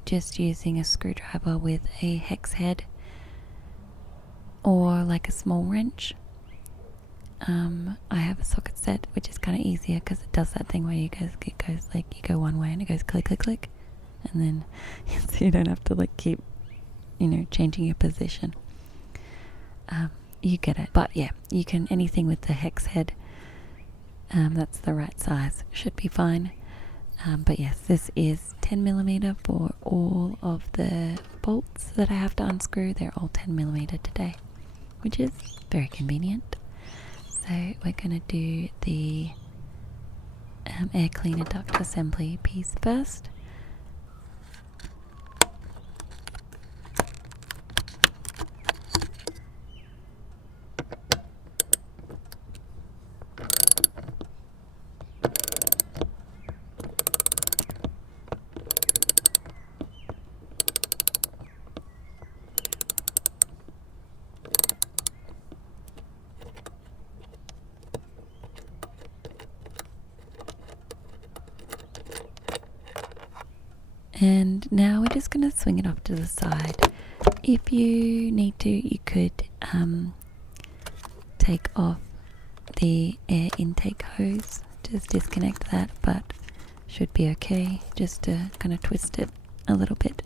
just using a screwdriver with a hex head or like a small wrench. I have a socket set which is kind of easier because it does that thing where it goes like you go one way and it goes click click click, and then so you don't have to keep changing your position. You get it. But yeah, you can, anything with the hex head that's the right size should be fine. But yes, this is 10mm for all of the bolts that I have to unscrew. They're all 10mm today, which is very convenient. So we're going to do the air cleaner duct assembly piece first. And now we're just going to swing it off to the side. If you need to, you could take off the air intake hose. Just disconnect that, but should be okay. Just to kind of twist it a little bit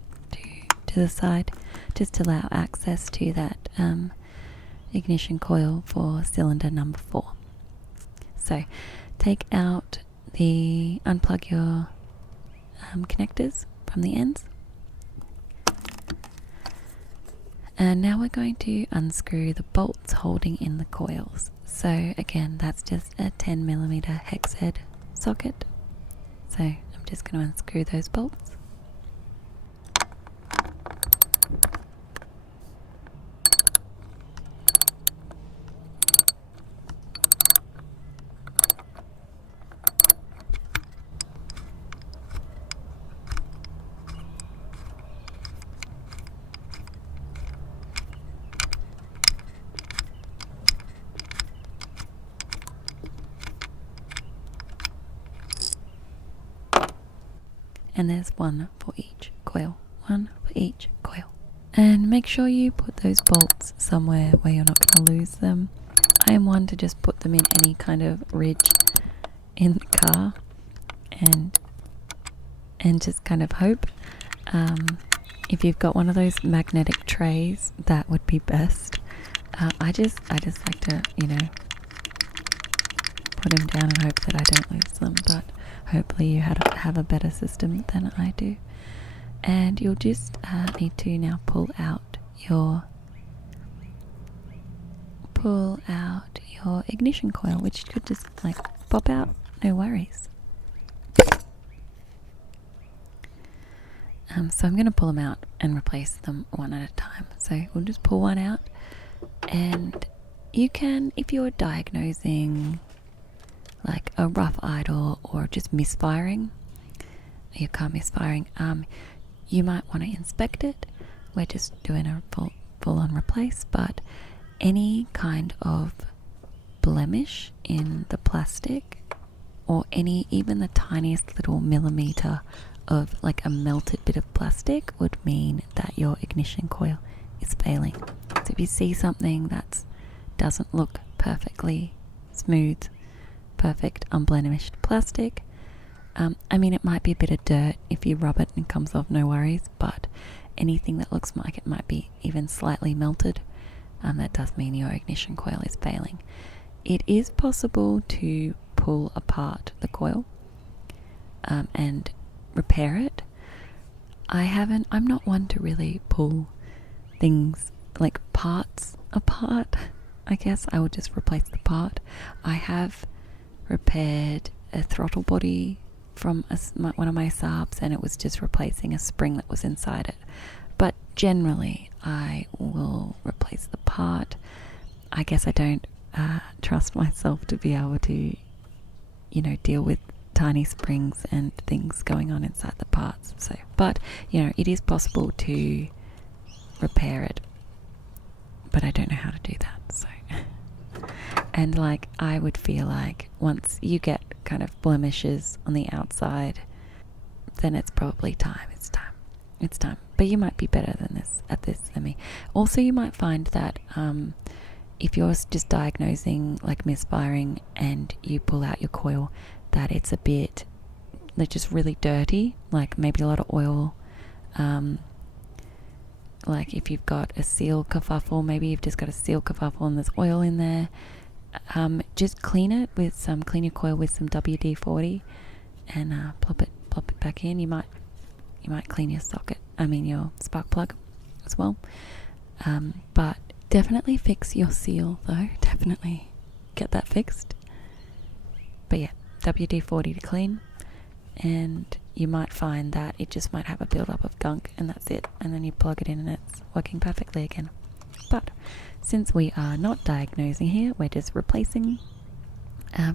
to the side, just to allow access to that ignition coil for cylinder number 4. So unplug your connectors from the ends. And now we're going to unscrew the bolts holding in the coils. So again, that's just a 10mm hex head socket. So I'm just going to unscrew those bolts. And there's one for each coil. One for each coil. And make sure you put those bolts somewhere where you're not going to lose them. I am one to just put them in any kind of ridge in the car and just kind of hope. If you've got one of those magnetic trays, that would be best. I just like to, put them down and hope that I don't lose them, but hopefully you have a better system than I do. And you'll just need to now pull out your ignition coil, which could just pop out, no worries. So I'm going to pull them out and replace them one at a time. So we'll just pull one out, and you can, if you're diagnosing a rough idle or just misfiring, your car misfiring, you might want to inspect it. We're just doing a full full on replace, but any kind of blemish in the plastic, or even the tiniest little millimeter of like a melted bit of plastic, would mean that your ignition coil is failing. So if you see something that doesn't look perfectly smooth, perfect unblemished plastic, I mean, it might be a bit of dirt. If you rub it and it comes off, no worries, but anything that looks like it might be even slightly melted, that does mean your ignition coil is failing. It is possible to pull apart the coil and repair it. I'm not one to really pull things like parts apart. I guess I would just replace the part. I have repaired a throttle body from one of my Saabs, and it was just replacing a spring that was inside it. But generally, I will replace the part. I guess I don't trust myself to be able to, deal with tiny springs and things going on inside the parts. So, but it is possible to repair it, but I don't know how to do that. So, and like, I would feel like once you get kind of blemishes on the outside, then it's probably time. It's time. But you might be better than this at this than me. Also, you might find that if you're just diagnosing like misfiring and you pull out your coil, that it's a bit, like, just really dirty, like maybe a lot of oil. Like if you've got a seal kerfuffle, maybe you've just got a seal kerfuffle and there's oil in there. Just clean it with clean your coil with some WD-40 and plop it back in. You might clean your your spark plug as well. But definitely fix your seal though. Definitely get that fixed. But yeah, WD-40 to clean, and you might find that it just might have a build-up of gunk, and that's it. And then you plug it in and it's working perfectly again. But since we are not diagnosing here, we're just replacing.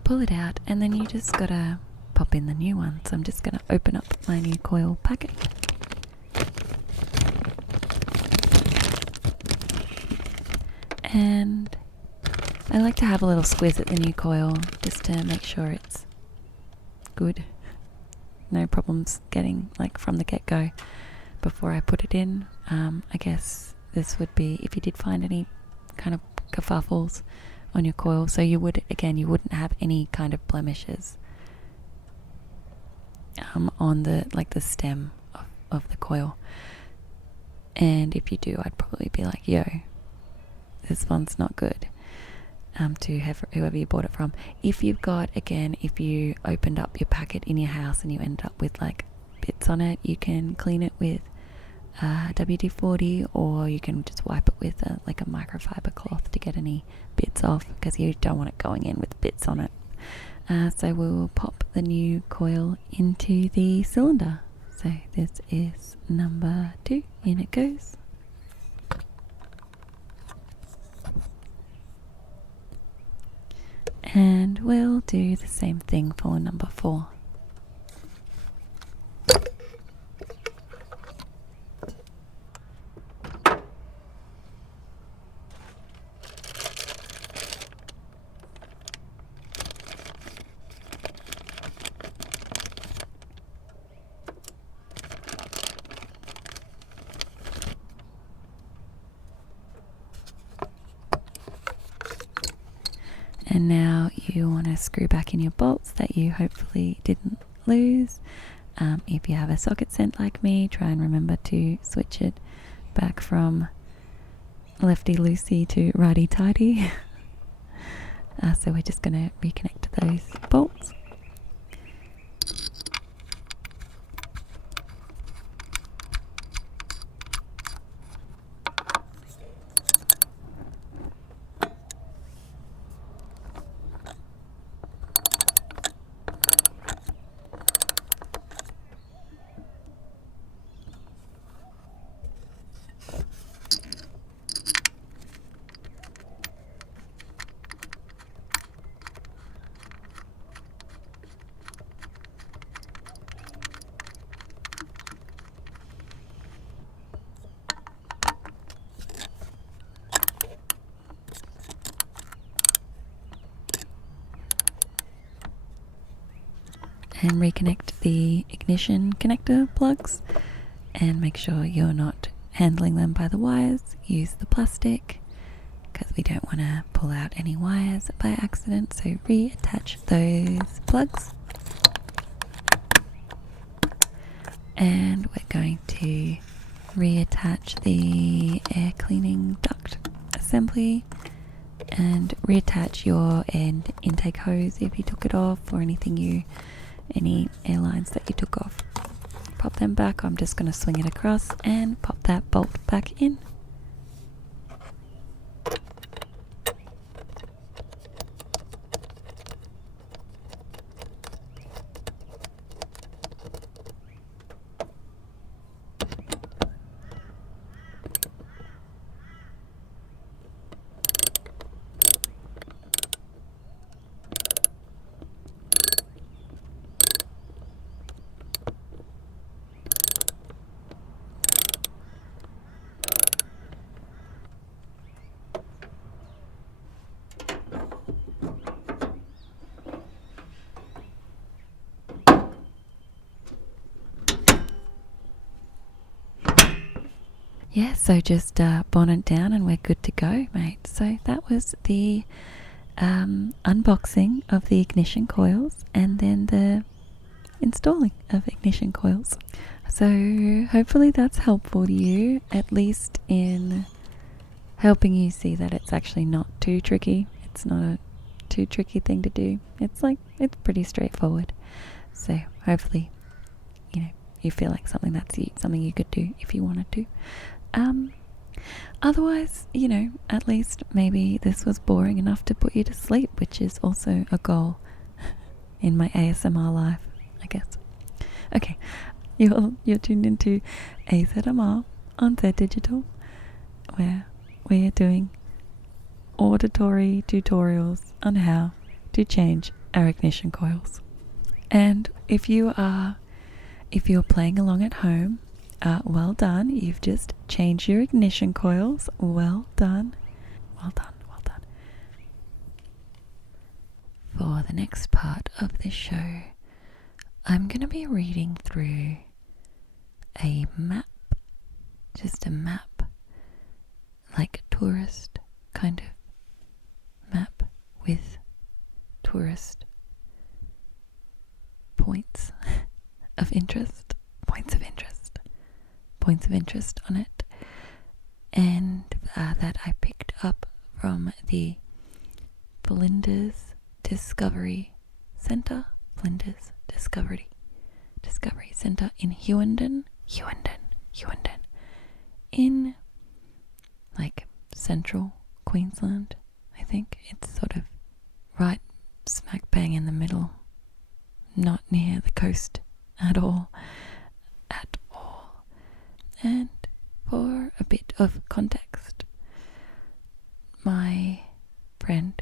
Pull it out, and then you just gotta pop in the new one. So I'm just gonna open up my new coil packet. And I like to have a little squiz at the new coil just to make sure it's good. No problems getting like from the get-go before I put it in. I guess this would be if you did find any kind of kerfuffles on your coil. So you wouldn't have any kind of blemishes on the stem of the coil. And if you do, I'd probably be like, yo, this one's not good. To whoever you bought it from. If you opened up your packet in your house and you ended up with like bits on it, you can clean it with WD-40, or you can just wipe it with a microfiber cloth to get any bits off, because you don't want it going in with bits on it. So we'll pop the new coil into the cylinder. So this is number 2. In it goes. And we'll do the same thing for number 4. And now you want to screw back in your bolts that you hopefully didn't lose. If you have a socket sent like me, try and remember to switch it back from lefty-loosey to righty-tighty. So we're just going to reconnect those bolts. and reconnect the ignition connector plugs, and make sure you're not handling them by the wires. Use the plastic because we don't want to pull out any wires by accident, so reattach those plugs. And we're going to reattach the air cleaning duct assembly and reattach your intake hose if you took it off, or any air lines that you took off. Pop them back. I'm just going to swing it across and pop that bolt back in. Yeah, so just bonnet down and we're good to go, mate. So that was the unboxing of the ignition coils and then the installing of ignition coils. So hopefully that's helpful to you, at least in helping you see that it's actually not too tricky. It's not a too tricky thing to do. It's pretty straightforward. So hopefully, you feel like something you could do if you wanted to. Otherwise, at least maybe this was boring enough to put you to sleep, which is also a goal in my ASMR life, I guess. Okay, you're tuned into AZMR on Zed Digital, where we're doing auditory tutorials on how to change our ignition coils. And if you're playing along at home, well done. You've just changed your ignition coils. Well done. Well done. Well done. For the next part of this show, I'm going to be reading through a map. Just a map. Like a tourist kind of map with tourist points of interest. Points of interest on it, and that I picked up from the Flinders Discovery Center. Flinders Discovery Center in Hughenden, in like central Queensland. I think it's sort of right smack bang in the middle, not near the coast at all. And for a bit of context, my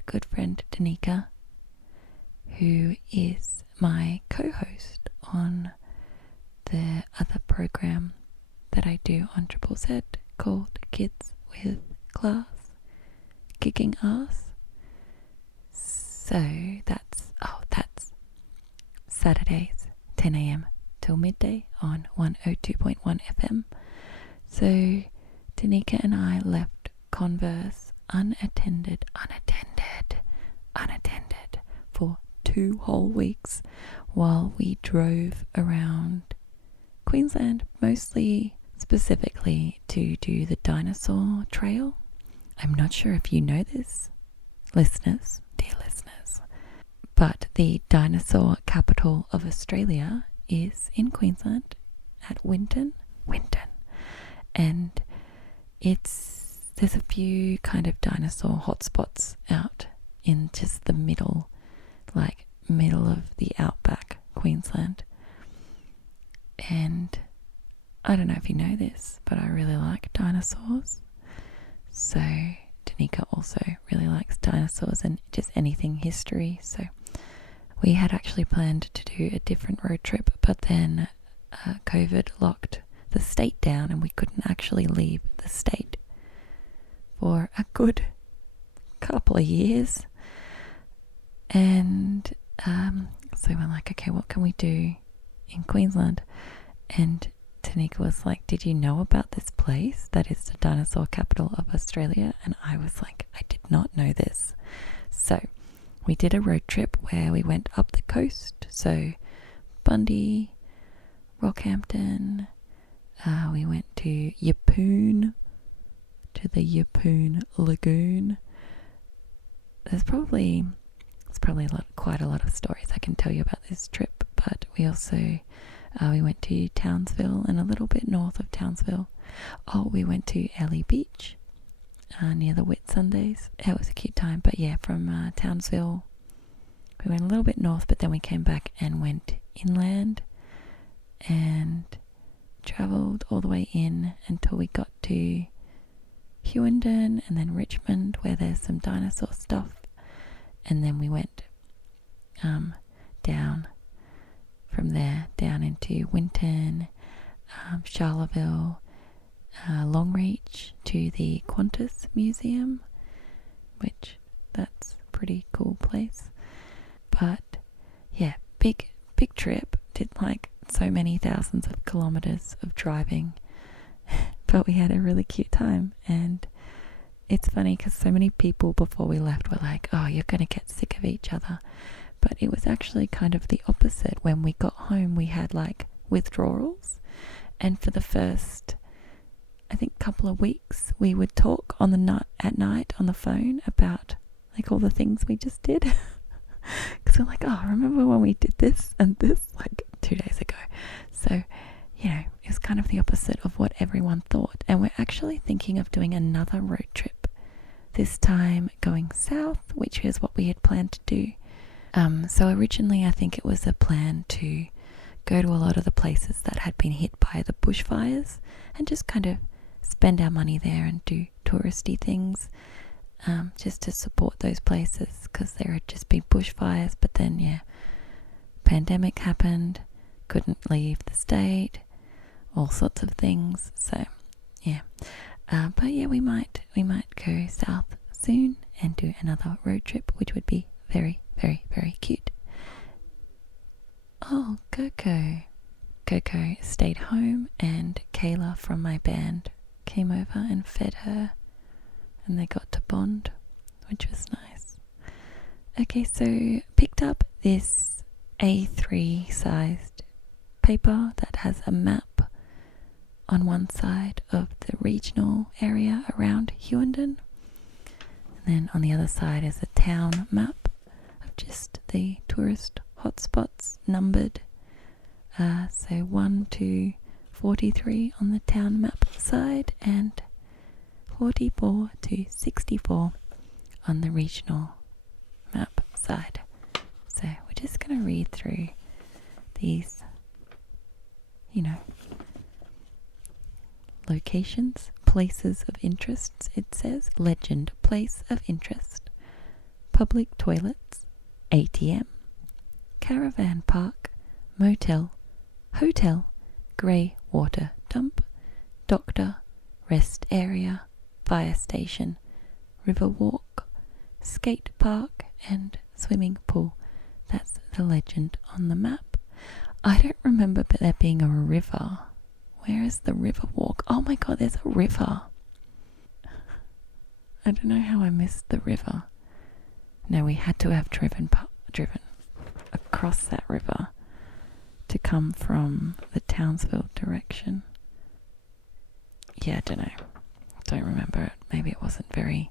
good friend Danica, who is my co-host on the other program that I do on Triple Z called Kids with Class, Kicking Ass. So that's Saturdays, 10 a.m. till midday on 102.1 FM. So Danica and I left Converse unattended for 2 whole weeks while we drove around Queensland, mostly specifically to do the Dinosaur trail. I'm not sure if you know this, dear listeners, but the dinosaur capital of Australia is in Queensland at Winton. And there's a few kind of dinosaur hotspots out in just the middle of the outback Queensland. And I don't know if you know this, but I really like dinosaurs. So Danica also really likes dinosaurs and just anything history. So we had actually planned to do a different road trip, but then COVID locked the state down and we couldn't actually leave the state for a good couple of years. And So we're like, okay, what can we do in Queensland? And Tanika was like, did you know about this place that is the dinosaur capital of Australia? And I was like, I did not know this. So we did a road trip where we went up the coast. So Bundy, Rockhampton, we went to Yeppoon, to the Yeppoon Lagoon. It's probably quite a lot of stories I can tell you about this trip, but we also we went to Townsville and a little bit north of Townsville. We went to Ellie Beach near the Whitsundays. It was a cute time, but yeah, from Townsville we went a little bit north, but then we came back and went inland and travelled all the way in until we got to Hughenden and then Richmond, where there's some dinosaur stuff. And then we went down from there, down into Winton, Charleville, Longreach to the Qantas Museum, which that's a pretty cool place. But yeah, big trip. Did like so many thousands of kilometers of driving, but we had a really cute time. And it's funny because so many people before we left were like, oh, you're going to get sick of each other. But it was actually kind of the opposite. When we got home, we had like withdrawals. And for the first, I think, couple of weeks, we would talk at night on the phone about like all the things we just did. Because we're like, oh, remember when we did this and this like 2 days ago? So, you know, it's kind of the opposite of what everyone thought. And we're actually thinking of doing another road trip, this time going south, which is what we had planned to do. So originally I think it was a plan to go to a lot of the places that had been hit by the bushfires and just kind of spend our money there and do touristy things, just to support those places, because there had just been bushfires. But then, yeah, pandemic happened, couldn't leave the state, all sorts of things. So yeah, but yeah, we might go south soon and do another road trip, which would be very, very, very cute. Oh, Coco stayed home, and Kayla from my band came over and fed her, and they got to bond, which was nice. Okay, so picked up this A3 sized paper that has a map on one side of the regional area around Hughenden, and then on the other side is a town map of just the tourist hotspots numbered. So 1 to 43 on the town map side and 44 to 64 on the regional map side. So we're just going to read through these, locations, places of interest. It says legend, place of interest, public toilets, ATM, caravan park, motel, hotel, grey water dump, doctor, rest area, fire station, river walk, skate park, and swimming pool. That's the legend on the map. I don't remember there being a river. Where is the river walk? Oh my god, there's a river. I don't know how I missed the river. No, we had to have driven across that river to come from the Townsville direction. Yeah, I don't know. Don't remember it. Maybe it wasn't very...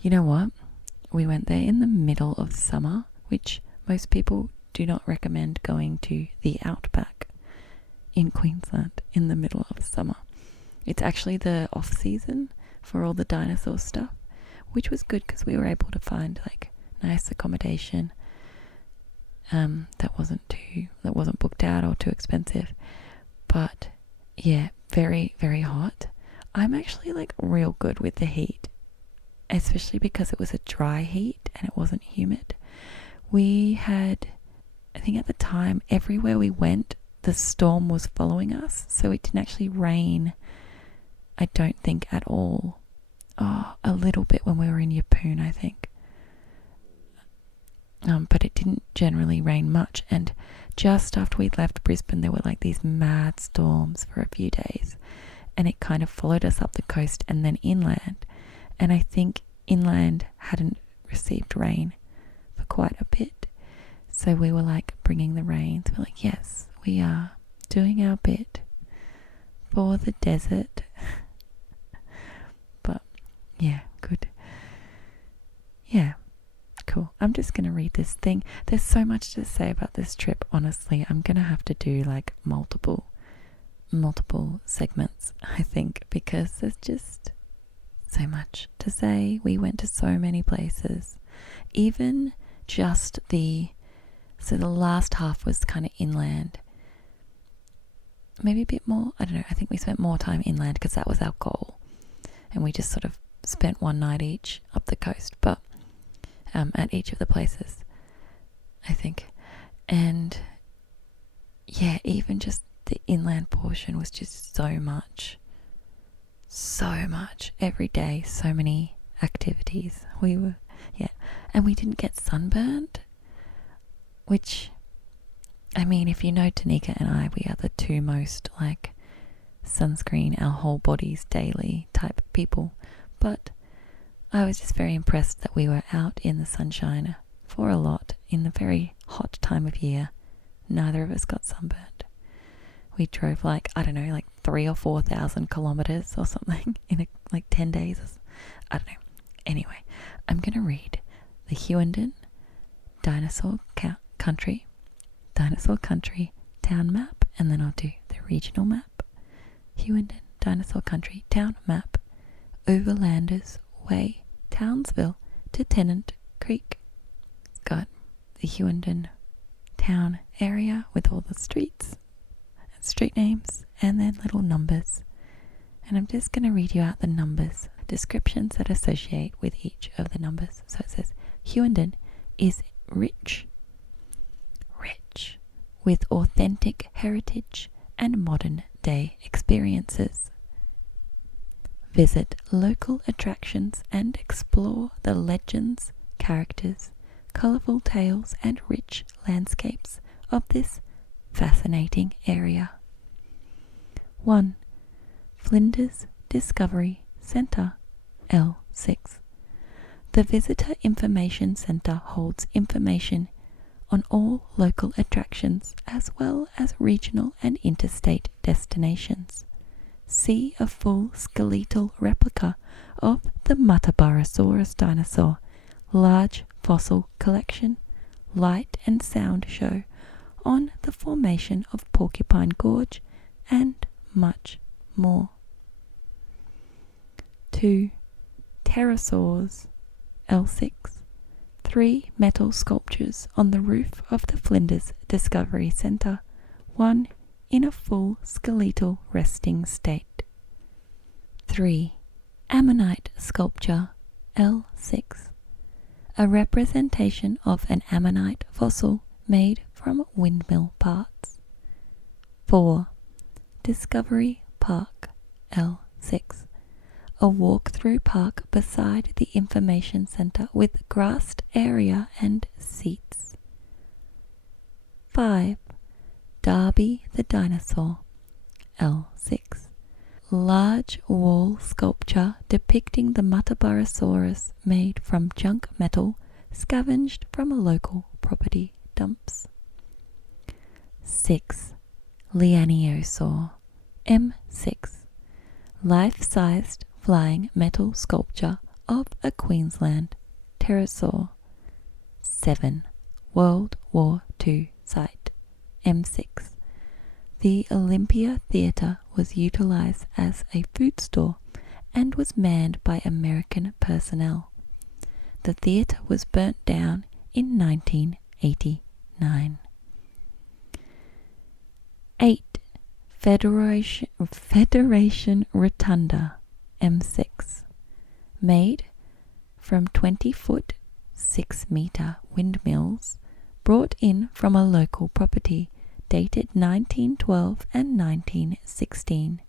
You know what? We went there in the middle of summer, which most people do not recommend going to the outback in Queensland in the middle of summer. It's actually the off season for all the dinosaur stuff, which was good because we were able to find like nice accommodation that wasn't booked out or too expensive. But yeah, very, very hot. I'm actually like real good with the heat, especially because it was a dry heat and it wasn't humid. We had, I think at the time, everywhere we went, the storm was following us, so it didn't actually rain, I don't think, at all. Oh, a little bit when we were in Yeppoon, I think. But it didn't generally rain much, and just after we left Brisbane there were like these mad storms for a few days, and it kind of followed us up the coast and then inland, and I think inland hadn't received rain for quite a bit, so we were like bringing the rains. We're like, yes, we are doing our bit for the desert. But yeah, good. Yeah, cool. I'm just going to read this thing. There's so much to say about this trip, honestly. I'm going to have to do like multiple segments, I think, because there's just so much to say. We went to so many places. Even just the last half was kind of inland. Maybe a bit more. I don't know. I think we spent more time inland because that was our goal. And we just sort of spent one night each up the coast, but at each of the places, I think. And yeah, even just the inland portion was just so much every day, so many activities. And we didn't get sunburned, which, I mean, if you know Tanika and I, we are the two most like sunscreen our whole bodies daily type people. But I was just very impressed that we were out in the sunshine for a lot in the very hot time of year. Neither of us got sunburned. We drove like, I don't know, like 3,000 or 4,000 kilometers or something in like 10 days. I don't know. Anyway, I'm going to read the Hughenden Dinosaur Country town map, and then I'll do the regional map. Hughenden Dinosaur Country town map. Overlanders Way, Townsville to Tennant Creek. It's got the Hughenden town area with all the streets and street names and then little numbers. And I'm just going to read you out the numbers, descriptions that associate with each of the numbers. So it says Hughenden is rich with authentic heritage and modern day experiences. Visit local attractions and explore the legends, characters, colourful tales and rich landscapes of this fascinating area. 1. Flinders Discovery Centre, L6. The Visitor Information Centre holds information on all local attractions as well as regional and interstate destinations. See a full skeletal replica of the Matabarosaurus dinosaur, large fossil collection, light and sound show on the formation of Porcupine Gorge, and much more. 2. Pterosaurs, L6. 3 metal sculptures on the roof of the Flinders Discovery Centre, one in a full skeletal resting state. 3. Ammonite sculpture, L6. A representation of an ammonite fossil made from windmill parts. 4. Discovery Park, L6. A walk-through park beside the information centre with grassed area and seats. 5. Darby the Dinosaur, L6. Large wall sculpture depicting the Matabarosaurus made from junk metal scavenged from a local property dumps. 6. Lianiosaur, M6. Life-sized flying metal sculpture of a Queensland pterosaur. 7. World War II site, M6. The Olympia Theatre was utilised as a food store and was manned by American personnel. The theatre was burnt down in 1989. 8. Federation Rotunda, M6. Made from 20-foot, 6-metre windmills brought in from a local property dated 1912 and 1916.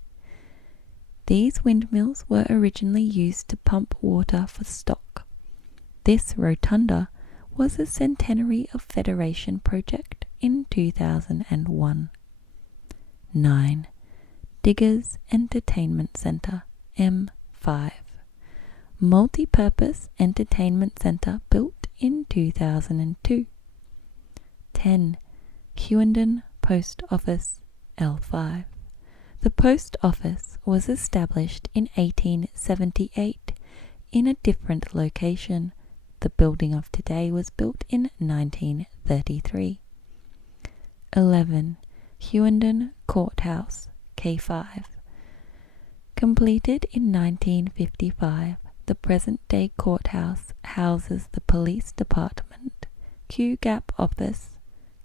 These windmills were originally used to pump water for stock. This rotunda was a Centenary of Federation project in 2001. 9. Diggers Entertainment Center, M5. Multi-purpose entertainment center built in 2002. 10. Hughenden Post Office, L5. The post office was established in 1878 in a different location. The building of today was built in 1933. 11. Hughenden Courthouse, K5. Completed in 1955, the present-day courthouse houses the police department, Q-Gap office,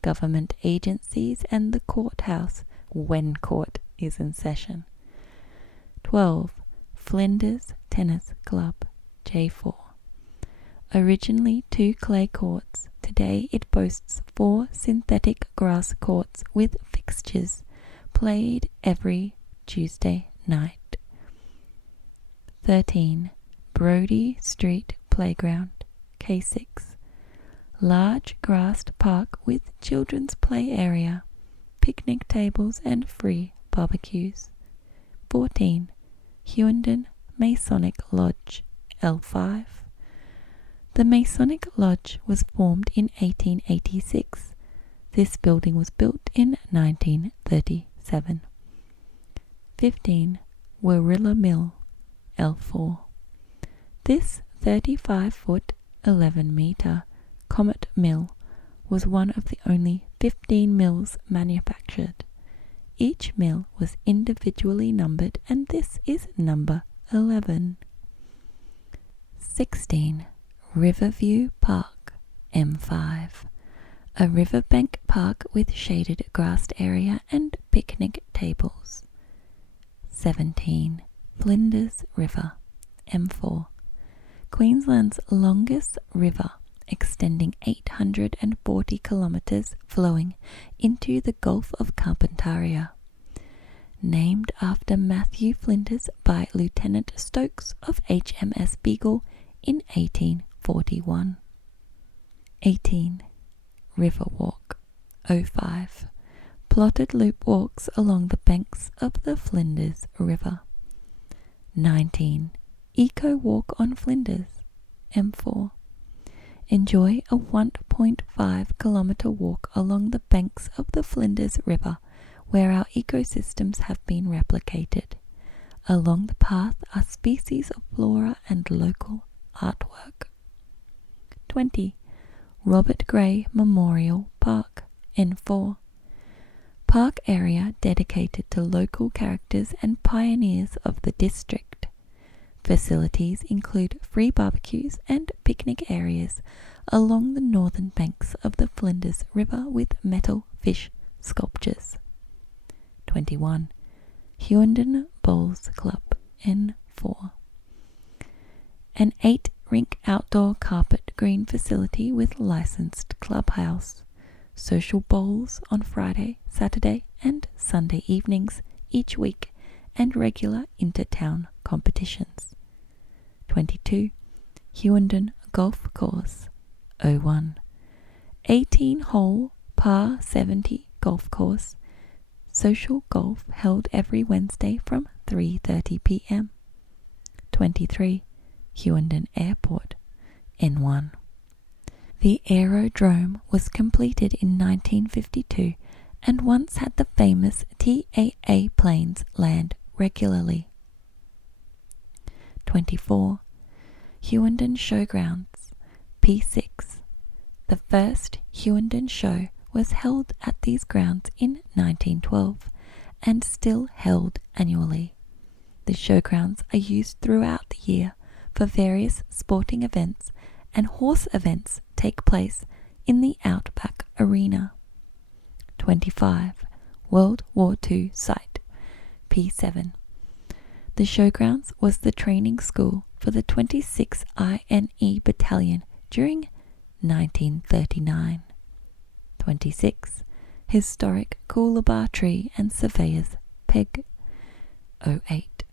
government agencies, and the courthouse when court is in session. 12. Flinders Tennis Club, J4. Originally 2 clay courts, today it boasts 4 synthetic grass courts with fixtures, played every Tuesday night. 13. Brodie Street Playground, K6. Large grassed park with children's play area, picnic tables and free barbecues. 14. Hughenden Masonic Lodge, L5. The Masonic Lodge was formed in 1886. This building was built in 1937. 15. Warilla Mill, L4. This 35-foot, 11-meter Comet Mill was one of the only 15 mills manufactured. Each mill was individually numbered, and this is number 11. 16. Riverview Park, M5. A riverbank park with shaded grassed area and picnic tables. 17. Flinders River, M4. Queensland's longest river, extending 840 kilometres, flowing into the Gulf of Carpentaria. Named after Matthew Flinders by Lieutenant Stokes of HMS Beagle in 1841. 18. Riverwalk, 05. Plotted loop walks along the banks of the Flinders River. 19. Eco Walk on Flinders, M4. Enjoy a 1.5 kilometre walk along the banks of the Flinders River, where our ecosystems have been replicated. Along the path are species of flora and local artwork. 20. Robert Gray Memorial Park, N4. Park area dedicated to local characters and pioneers of the district. Facilities include free barbecues and picnic areas along the northern banks of the Flinders River with metal fish sculptures. 21. Hughenden Bowls Club, N4. An 8-rink outdoor carpet green facility with licensed clubhouse. Social bowls on Friday, Saturday and Sunday evenings each week, and regular inter-town competitions. 22. Hughenden Golf Course, 01. 18-hole par 70 golf course. Social golf held every Wednesday from 3:30 p.m. 23. Hughenden Airport, N1. The aerodrome was completed in 1952 and once had the famous TAA planes land regularly. 24. Hughenden Showgrounds, P6. The first Hughenden show was held at these grounds in 1912 and still held annually. The showgrounds are used throughout the year for various sporting events, and horse events take place in the Outback Arena. 25. World War II Site, P7. The showgrounds was the training school for the 26th INE Battalion during 1939. 26. Historic Coolabah Tree and Surveyors Peg, 08.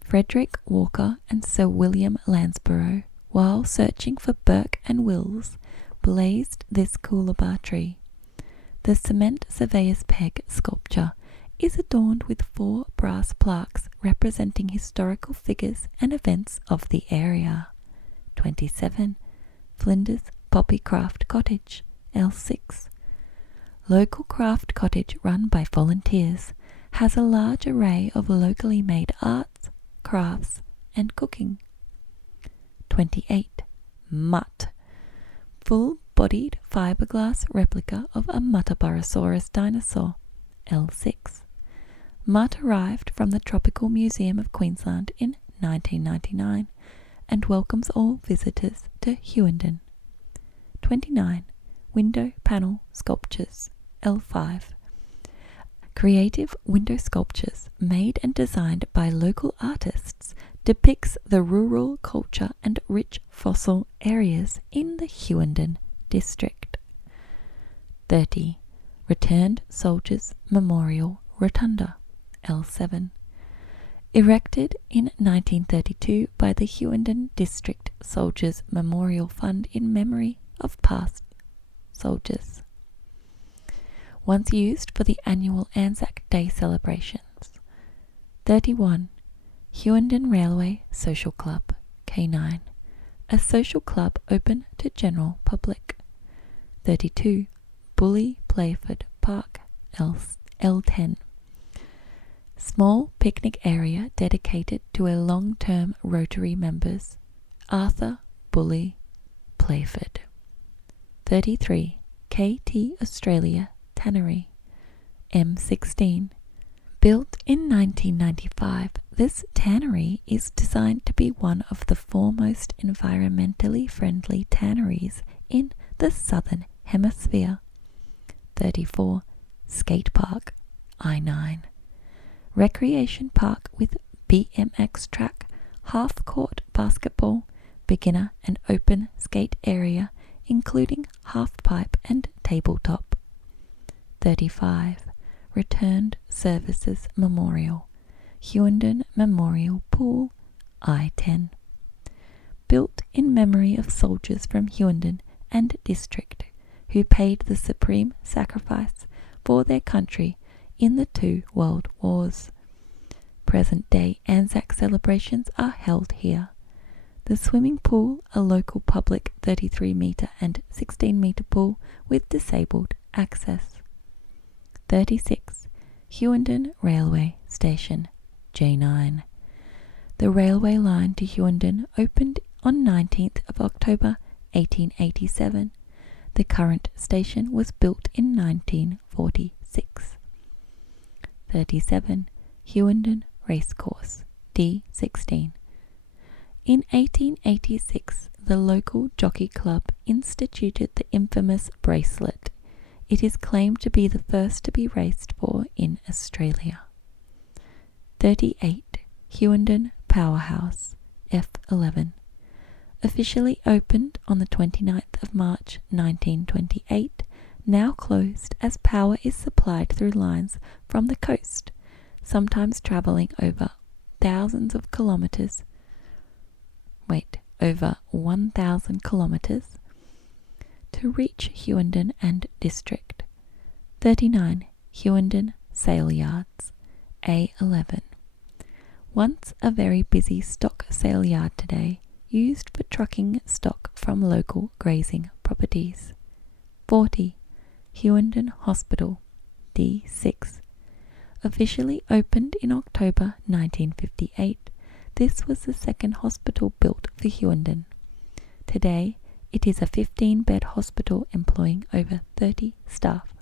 Frederick Walker and Sir William Landsborough while searching for Burke and Wills, blazed this coolabah tree. The cement surveyor's peg sculpture is adorned with 4 brass plaques representing historical figures and events of the area. 27. Flinders Poppy Craft Cottage, L6. Local craft cottage run by volunteers, has a large array of locally made arts, crafts, and cooking. 28. Mutt. Full-bodied fiberglass replica of a Muttaburrasaurus dinosaur, L6. Mutt arrived from the Tropical Museum of Queensland in 1999 and welcomes all visitors to Hughenden. 29. Window Panel Sculptures, L5. Creative window sculptures made and designed by local artists depicts the rural culture and rich fossil areas in the Hughenden district. 30. Returned Soldiers Memorial Rotunda, L7. Erected in 1932 by the Hughenden District Soldiers Memorial Fund in memory of past soldiers. Once used for the annual Anzac Day celebrations. 31. Hughenden Railway Social Club, K9. A social club open to general public. 32. Bully Playford Park, L10. Small picnic area dedicated to a long-term Rotary members, Arthur Bully Playford. 33. KT Australia Tannery, M16. Built in 1995, this tannery is designed to be one of the foremost environmentally friendly tanneries in the Southern Hemisphere. 34. Skate Park, I9. Recreation park with BMX track, half-court basketball, beginner and open skate area, including half-pipe and tabletop. 35. Returned Services Memorial, Hughenden Memorial Pool, I10. Built in memory of soldiers from Hughenden and district who paid the supreme sacrifice for their country in the 2 World Wars. Present-day Anzac celebrations are held here. The swimming pool, a local public 33-metre and 16-metre pool with disabled access. 36. Hughenden Railway Station, J9. The railway line to Hughenden opened on 19th of October 1887. The current station was built in 1946. 37. Hughenden Racecourse, D16. In 1886, the local jockey club instituted the infamous bracelet. It is claimed to be the first to be raced for in Australia. 38. Hughenden Powerhouse, F11. Officially opened on the 29th of March 1928, now closed as power is supplied through lines from the coast, sometimes travelling over over 1,000 kilometres to reach Hughenden and district. 39. Hughenden Sale Yards, A11. Once a very busy stock sale yard today, used for trucking stock from local grazing properties. 40. Hughenden Hospital, D6. Officially opened in October 1958, this was the second hospital built for Hughenden. Today, it is a 15-bed hospital employing over 30 staff.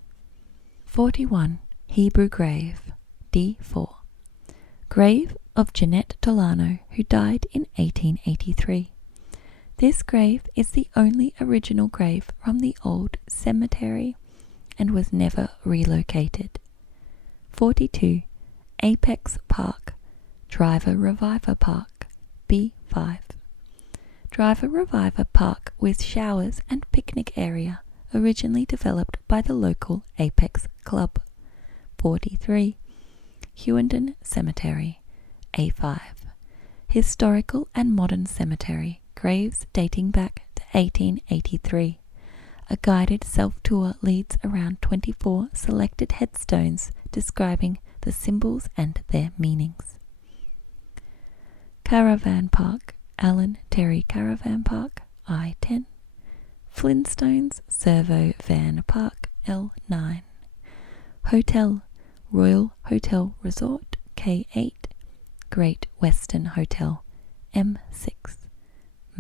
41. Hebrew Grave, D4. Grave of Jeanette Tolano, who died in 1883. This grave is the only original grave from the old cemetery and was never relocated. 42. Apex Park, Driver Reviver Park, B5. Driver Reviver Park with showers and picnic area, originally developed by the local Apex Club. 43. Hughenden Cemetery, A5. Historical and modern cemetery, graves dating back to 1883. A guided self-tour leads around 24 selected headstones describing the symbols and their meanings. Caravan Park, Allen Terry Caravan Park, I-10. Flintstones Servo Van Park, L9. Hotel, Royal Hotel Resort, K8. Great Western Hotel, M6.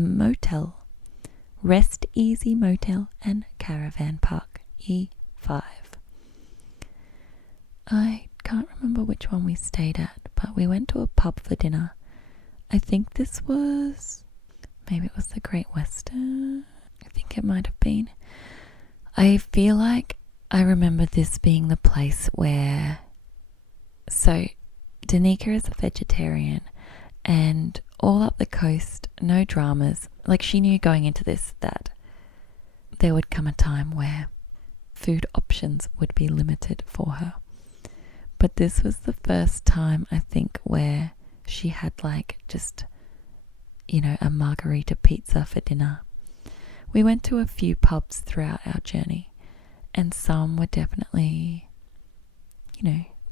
Motel, Rest Easy Motel and Caravan Park, E5. I can't remember which one we stayed at, but we went to a pub for dinner. I think this was, maybe it was the Great Western. I think it might have been. I feel like I remember this being the place where, so Danica is a vegetarian, and all up the coast, no dramas. Like, she knew going into this that there would come a time where food options would be limited for her. But this was the first time, I think, where she had like just, a margarita pizza for dinner. We went to a few pubs throughout our journey, and some were definitely,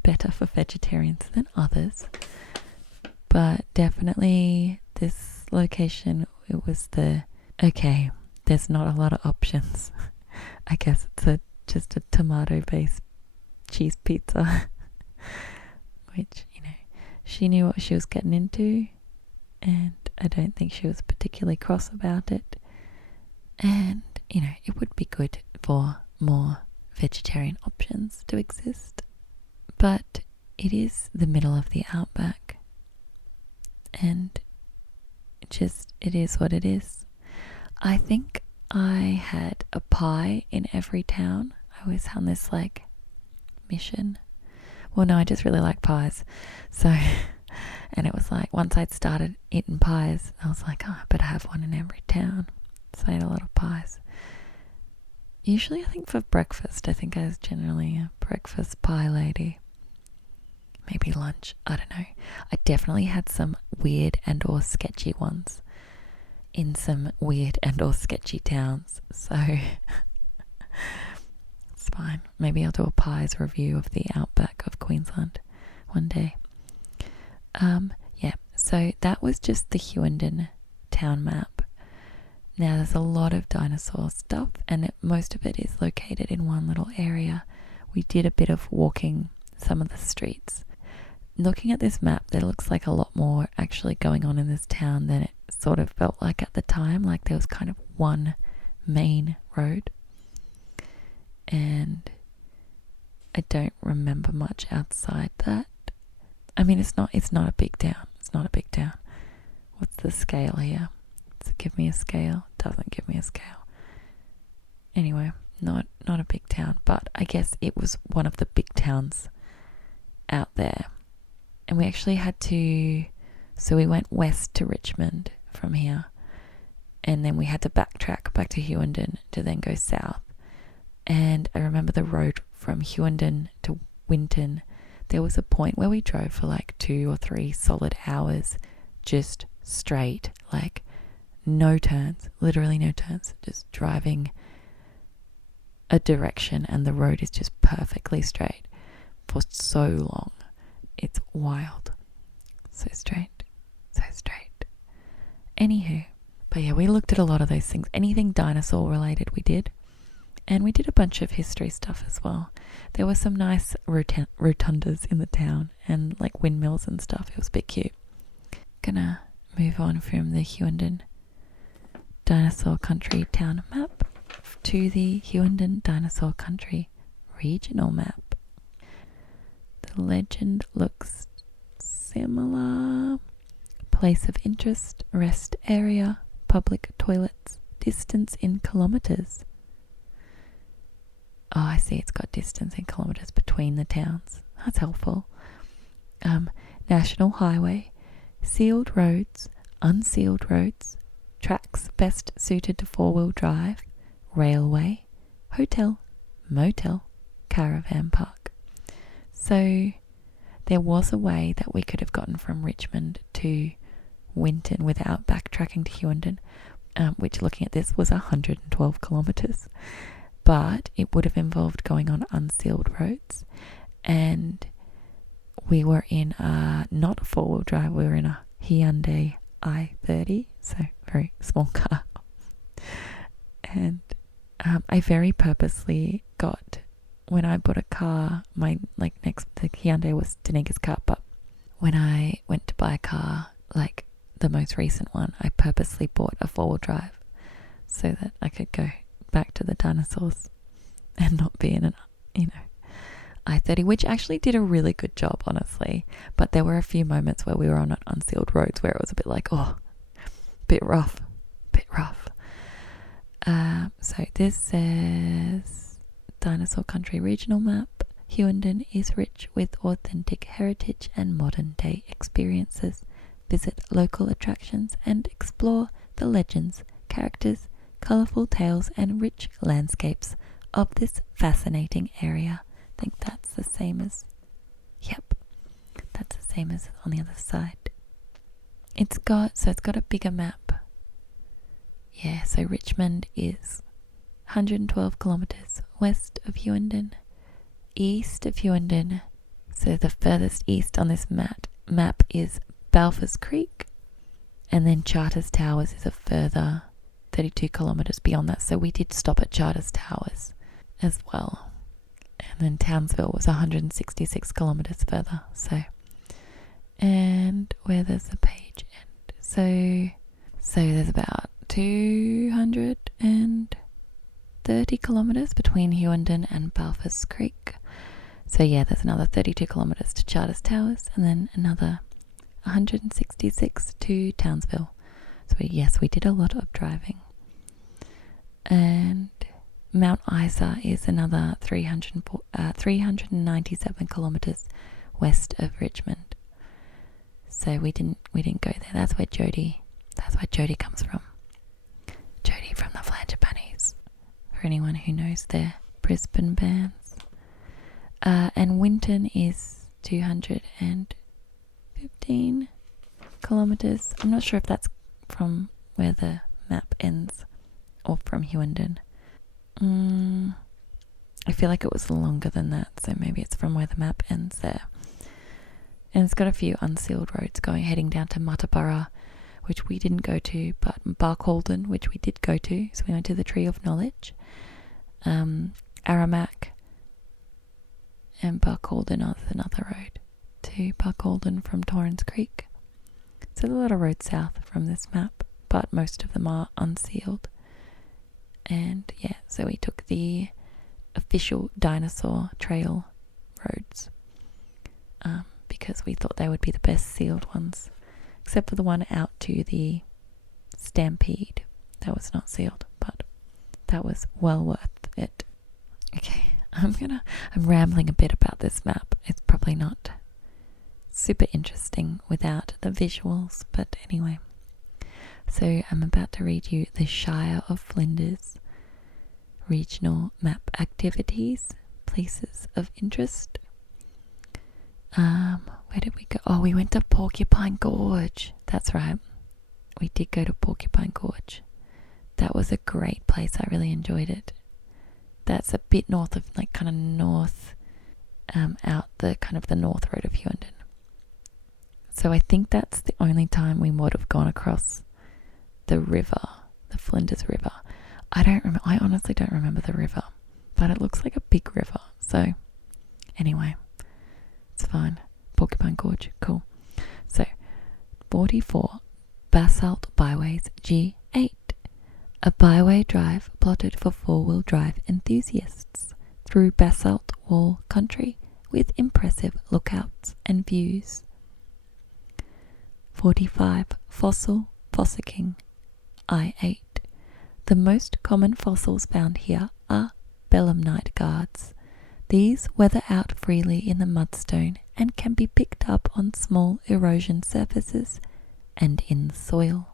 better for vegetarians than others. But definitely this location, it was okay, there's not a lot of options. I guess it's just a tomato-based cheese pizza, which, she knew what she was getting into, and I don't think she was particularly cross about it. And, it would be good for more vegetarian options to exist. But it is the middle of the outback, and it is what it is. I think I had a pie in every town. I always had this mission. Well, no, I just really like pies. So, and it was once I'd started eating pies, I was like, I better have one in every town. So I ate a lot of pies. Usually, I think for breakfast, I think I was generally a breakfast pie lady. Maybe lunch, I don't know. I definitely had some weird and or sketchy ones in some weird and or sketchy towns. So it's fine. Maybe I'll do a pies review of the outback of Queensland one day. So that was just the Hughenden town map. Now there's a lot of dinosaur stuff, and most of it is located in one little area. We did a bit of walking some of the streets. Looking at this map, there looks like a lot more actually going on in this town than it sort of felt like at the time. Like there was kind of one main road, and I don't remember much outside that. I mean, it's not a big town. It's not a big town. What's the scale here? Does it give me a scale? Doesn't give me a scale. Anyway, not a big town, but I guess it was one of the big towns out there. And we actually so we went west to Richmond from here, and then we had to backtrack back to Hughenden to then go south. And I remember the road from Hughenden to Winton, there was a point where we drove for 2 or 3 solid hours, just straight, no turns, literally no turns, just driving a direction, and the road is just perfectly straight for so long. It's wild. So straight. So straight. Anywho. But yeah, we looked at a lot of those things. Anything dinosaur related we did. And we did a bunch of history stuff as well. There were some nice rotundas in the town, and windmills and stuff. It was a bit cute. Gonna move on from the Hughenden Dinosaur Country town map to the Hughenden Dinosaur Country regional map. The legend looks similar. Place of interest, rest area, public toilets, distance in kilometres. Oh, I see, it's got distance in kilometres between the towns. That's helpful. National highway, sealed roads, unsealed roads, tracks best suited to 4-wheel drive, railway, hotel, motel, caravan park. So there was a way that we could have gotten from Richmond to Winton without backtracking to Hughenden, which looking at this was 112 kilometres. But it would have involved going on unsealed roads. And we were in not a four-wheel drive, we were in a Hyundai i30, so very small car. And I very purposely got, when I bought a car, my next, the Hyundai was Danika's car, but when I went to buy a car, like the most recent one, I purposely bought a four-wheel drive so that I could go back to the dinosaurs and not be in an, i30, which actually did a really good job, honestly. But there were a few moments where we were on unsealed roads where it was a bit like, bit rough. So this says Dinosaur Country Regional Map. Hughenden is rich with authentic heritage and modern day experiences. Visit local attractions and explore the legends, characters, colourful tales and rich landscapes of this fascinating area. I think that's the same as, that's the same as on the other side. It's got a bigger map. Yeah, so Richmond is 112 kilometres west of Hughenden, east of Hughenden. So the furthest east on this map is Balfour's Creek, and then Charters Towers is a further 32 kilometres beyond that. So we did stop at Charters Towers as well. And then Townsville was 166 kilometres further. So, and where does the page end? So there's about 230 kilometres between Hughenden and Balfour's Creek. So yeah, there's another 32 kilometres to Charters Towers, and then another 166 to Townsville. So we did a lot of driving. And Mount Isa is another 397 kilometres west of Richmond. So we didn't go there. That's where Jody comes from. Jody from the Flange Bunnies, for anyone who knows their Brisbane bands. And Winton is 215 kilometres. I'm not sure if that's from where the map ends or from Hughenden. I feel like it was longer than that, so maybe it's from where the map ends there. And it's got a few unsealed roads heading down to Muttaburra, which we didn't go to, but Barcaldine, which we did go to, so we went to the Tree of Knowledge. Aramac and Barcaldine are another road to Barcaldine from Torrens Creek. So there's a lot of roads south from this map, but most of them are unsealed. And yeah, so we took the official Dinosaur Trail roads because we thought they would be the best sealed ones, except for the one out to the Stampede. That was not sealed, but that was well worth it. Okay, I'm rambling a bit about this map. It's probably not super interesting without the visuals, but anyway. So I'm about to read you the Shire of Flinders regional map activities, places of interest. Where did we go? Oh, we went to Porcupine Gorge. That's right. We did go to Porcupine Gorge. That was a great place. I really enjoyed it. That's a bit north of, kind of north, out the kind of the north road of Hughenden. So I think that's the only time we would have gone across the river, the Flinders River. I honestly don't remember the river, but it looks like a big river. So anyway, it's fine. Porcupine Gorge, cool. So 44 Basalt Byways G8, a byway drive plotted for four-wheel drive enthusiasts through basalt wall country with impressive lookouts and views. 45 Fossil Fossicking I8. The most common fossils found here are belemnite guards. These weather out freely in the mudstone and can be picked up on small erosion surfaces and in the soil.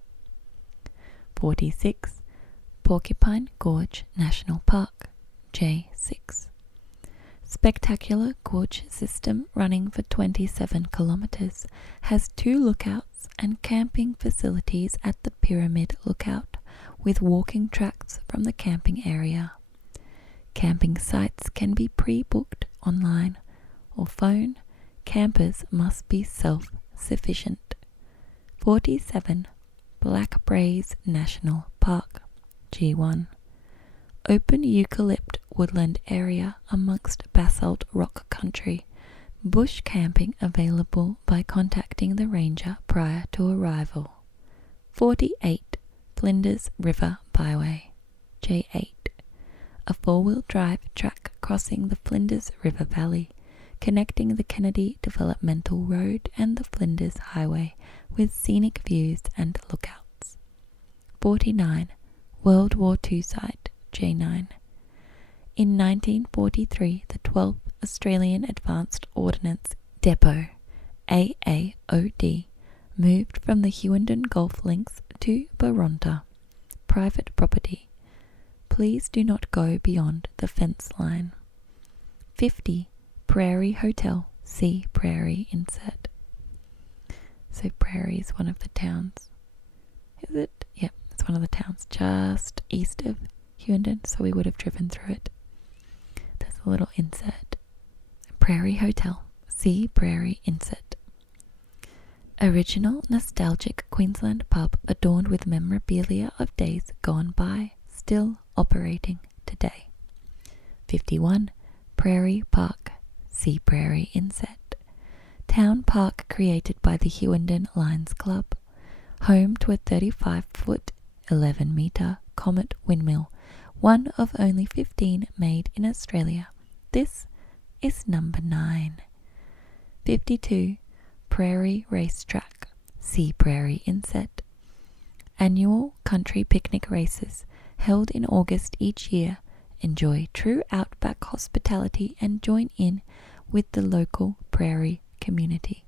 46 Porcupine Gorge National Park J6. spectacular gorge system running for 27 kilometers has 2 lookouts and camping facilities at the Pyramid Lookout, with walking tracks from the camping area. Camping sites can be pre-booked online or phone. Campers must be self-sufficient. 47. Black Braes National Park, G1. Open eucalypt woodland area amongst basalt rock country. Bush camping available by contacting the ranger prior to arrival. 48. Flinders River Byway, J8. A 4-wheel drive track crossing the Flinders River Valley, connecting the Kennedy Developmental Road and the Flinders Highway with scenic views and lookouts. 49. World War II site, J9. In 1943, the 12th Australian Advanced Ordnance Depot, AAOD, moved from the Hughenden Golf Links to Baronta, private property. Please do not go beyond the fence line. 50. Prairie Hotel, see Prairie insert. So Prairie is one of the towns. Is it? Yep, it's one of the towns just east of Hughenden, so we would have driven through it. There's a little insert. Prairie Hotel, see Prairie insert. Original nostalgic Queensland pub adorned with memorabilia of days gone by, still operating today. 51. Prairie Park, see Prairie insert. Town park created by the Hughenden Lions Club, home to a 35-foot, 11-metre Comet windmill, one of only 15 made in Australia. This is number 9. 52. Prairie Racetrack, see Prairie insert. Annual country picnic races held in August each year. Enjoy true outback hospitality and join in with the local prairie community.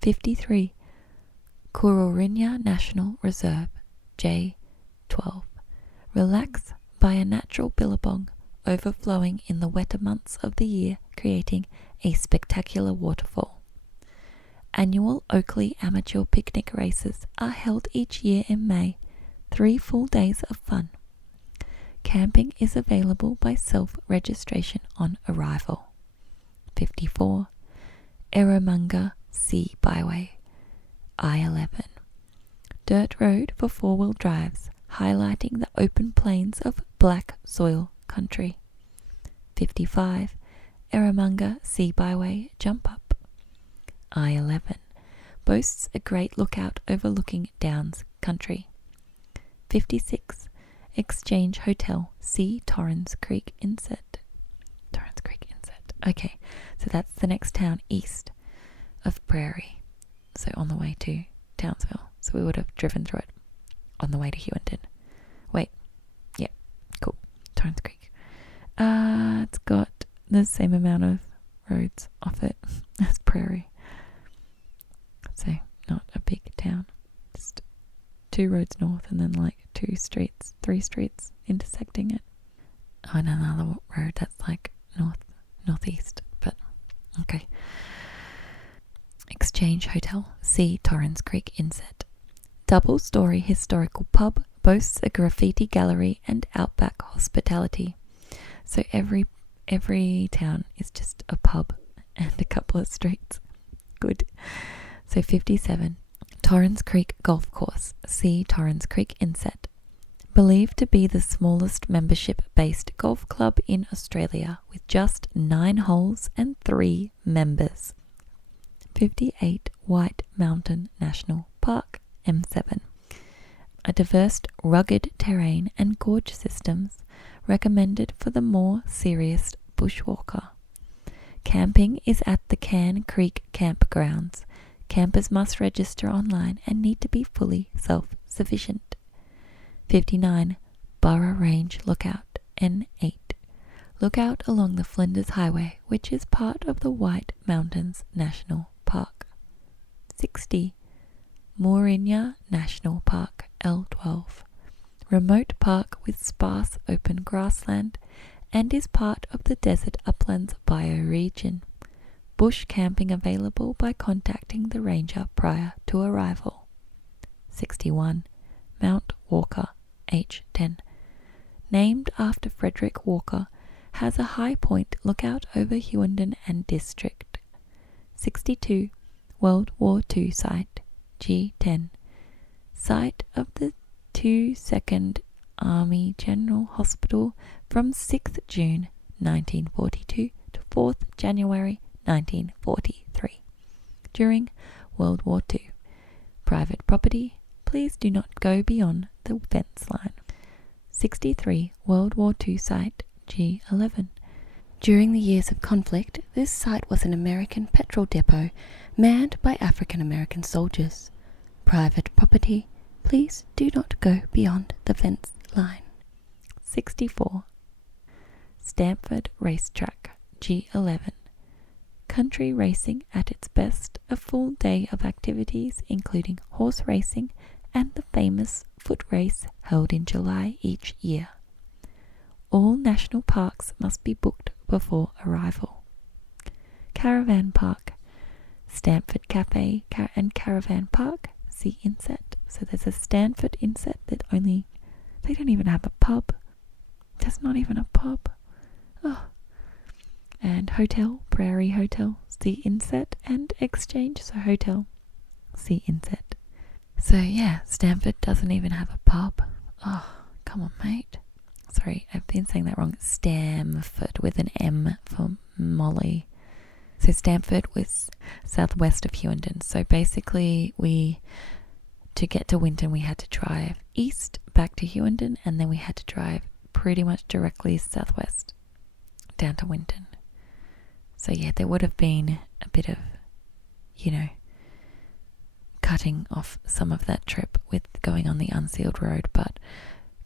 53. Kurorinya National Reserve, J12. Relax by a natural billabong overflowing in the wetter months of the year, creating a spectacular waterfall. Annual Oakley Amateur Picnic races are held each year in May. 3 full days of fun. Camping is available by self-registration on arrival. 54. Eromanga Sea Byway, I-11. Dirt road for 4-wheel drives, highlighting the open plains of black soil country. 55. Eromanga Sea Byway Jump Up, I-11. Boasts a great lookout overlooking Downs country. 56. Exchange Hotel, see Torrens Creek insert. Torrens Creek insert. Okay, so that's the next town east of Prairie. So on the way to Townsville. So we would have driven through it on the way to Hughenden. Wait. Yeah, cool. Torrens Creek. It's got the same amount of roads off it as Prairie. So not a big town. Just 2 roads north and then like 3 streets intersecting it. Oh, and another road that's like northeast, but okay. Exchange Hotel, see Torrens Creek insert. Double-story historical pub boasts a graffiti gallery and outback hospitality. So every town is just a pub and a couple of streets. Good. So 57. Torrens Creek Golf Course, see Torrens Creek insert. Believed to be the smallest membership-based golf club in Australia, with just 9 holes and 3 members. 58. White Mountain National Park, M7. A diverse, rugged terrain and gorge systems recommended for the more serious bushwalker. Camping is at the Can Creek Campgrounds. Campers must register online and need to be fully self-sufficient. 59. Burra Range Lookout, N8. Lookout along the Flinders Highway, which is part of the White Mountains National Park. 60. Moorinya National Park, L12. Remote park with sparse open grassland and is part of the Desert Uplands bioregion. Bush camping available by contacting the ranger prior to arrival. 61. Mount Walker, H10. Named after Frederick Walker, has a high point lookout over Hughenden and District. 62. World War II site, G10. Site of the 2nd Army General Hospital from 6th June 1942 to 4th January 1943. During World War II. Private property, please do not go beyond the fence line. 63. World War II site, G11. During the years of conflict, this site was an American petrol depot manned by African American soldiers. Private property, please do not go beyond the fence line. 64. Stamford Racetrack, G11. Country racing at its best, a full day of activities including horse racing and the famous foot race held in July each year. All national parks must be booked before arrival. Caravan Park, Stamford Cafe and Caravan Park, see inset. So there's a Stanford inset that they don't even have a pub. There's not even a pub. Oh. And Hotel, Prairie Hotel, see inset, and Exchange, so hotel, see inset. So yeah, Stamford doesn't even have a pub. Oh, come on, mate. Sorry, I've been saying that wrong. Stamford with an M for Molly. So Stamford was southwest of Hughenden. So basically to get to Winton, we had to drive east back to Hughenden, and then we had to drive pretty much directly southwest down to Winton. So yeah, there would have been a bit of, cutting off some of that trip with going on the unsealed road, but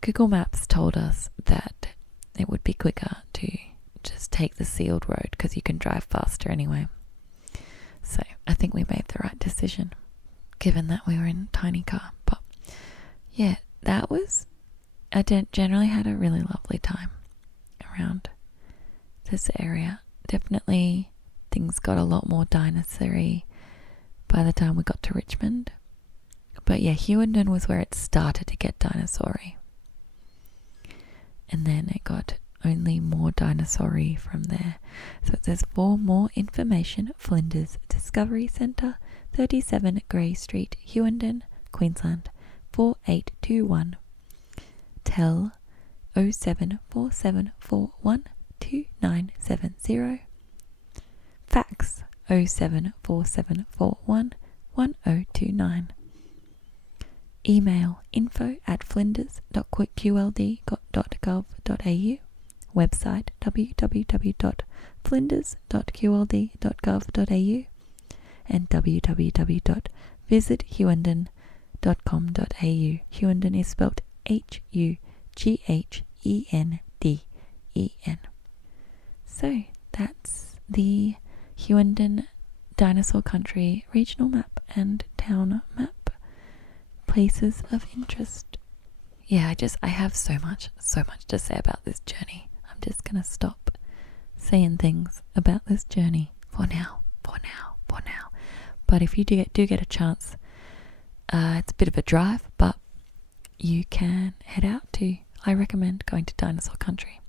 Google Maps told us that it would be quicker to just take the sealed road because you can drive faster anyway. So I think we made the right decision, given that we were in a tiny car. But yeah, I generally had a really lovely time around this area. Definitely things got a lot more Dinosaury by the time we got to Richmond. But yeah, Hughenden was where it started to get Dinosaury. And then it got only more Dinosaury from there. So it says, for more information, Flinders Discovery Centre, 37 Grey Street, Hughenden, Queensland, 4821. Tel 0747412970. Fax 0747411029. Email info@flinders.qld.gov.au. Website www.flinders.qld.gov.au and www.visithughenden.com.au. Hughenden is spelled Hughenden. So that's the Hughenden Dinosaur Country regional map and town map. Places of interest. Yeah, I have so much to say about this journey. I'm just gonna stop saying things about this journey for now. But if you do get a chance, it's a bit of a drive, but you can head out I recommend going to Dinosaur Country.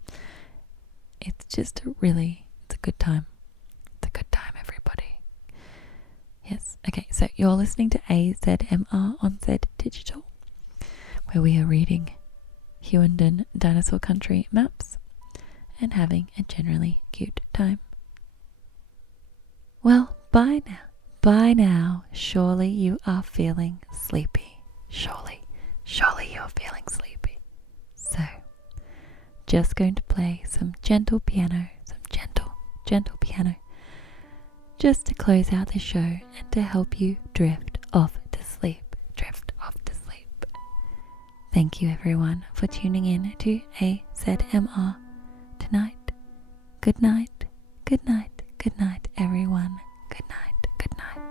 It's just it's a good time. It's a good time, everybody. Yes, okay, so you're listening to AZMR on Zed Digital, where we are reading Hughenden Dinosaur Country maps and having a generally cute time. Well, bye now. Surely you are feeling sleepy. Surely you are feeling sleepy. So, just going to play some gentle piano, just to close out the show and to help you drift off to sleep. Thank you everyone for tuning in to AZMR tonight. Good night, everyone. Good night, everyone. Good night. Good night.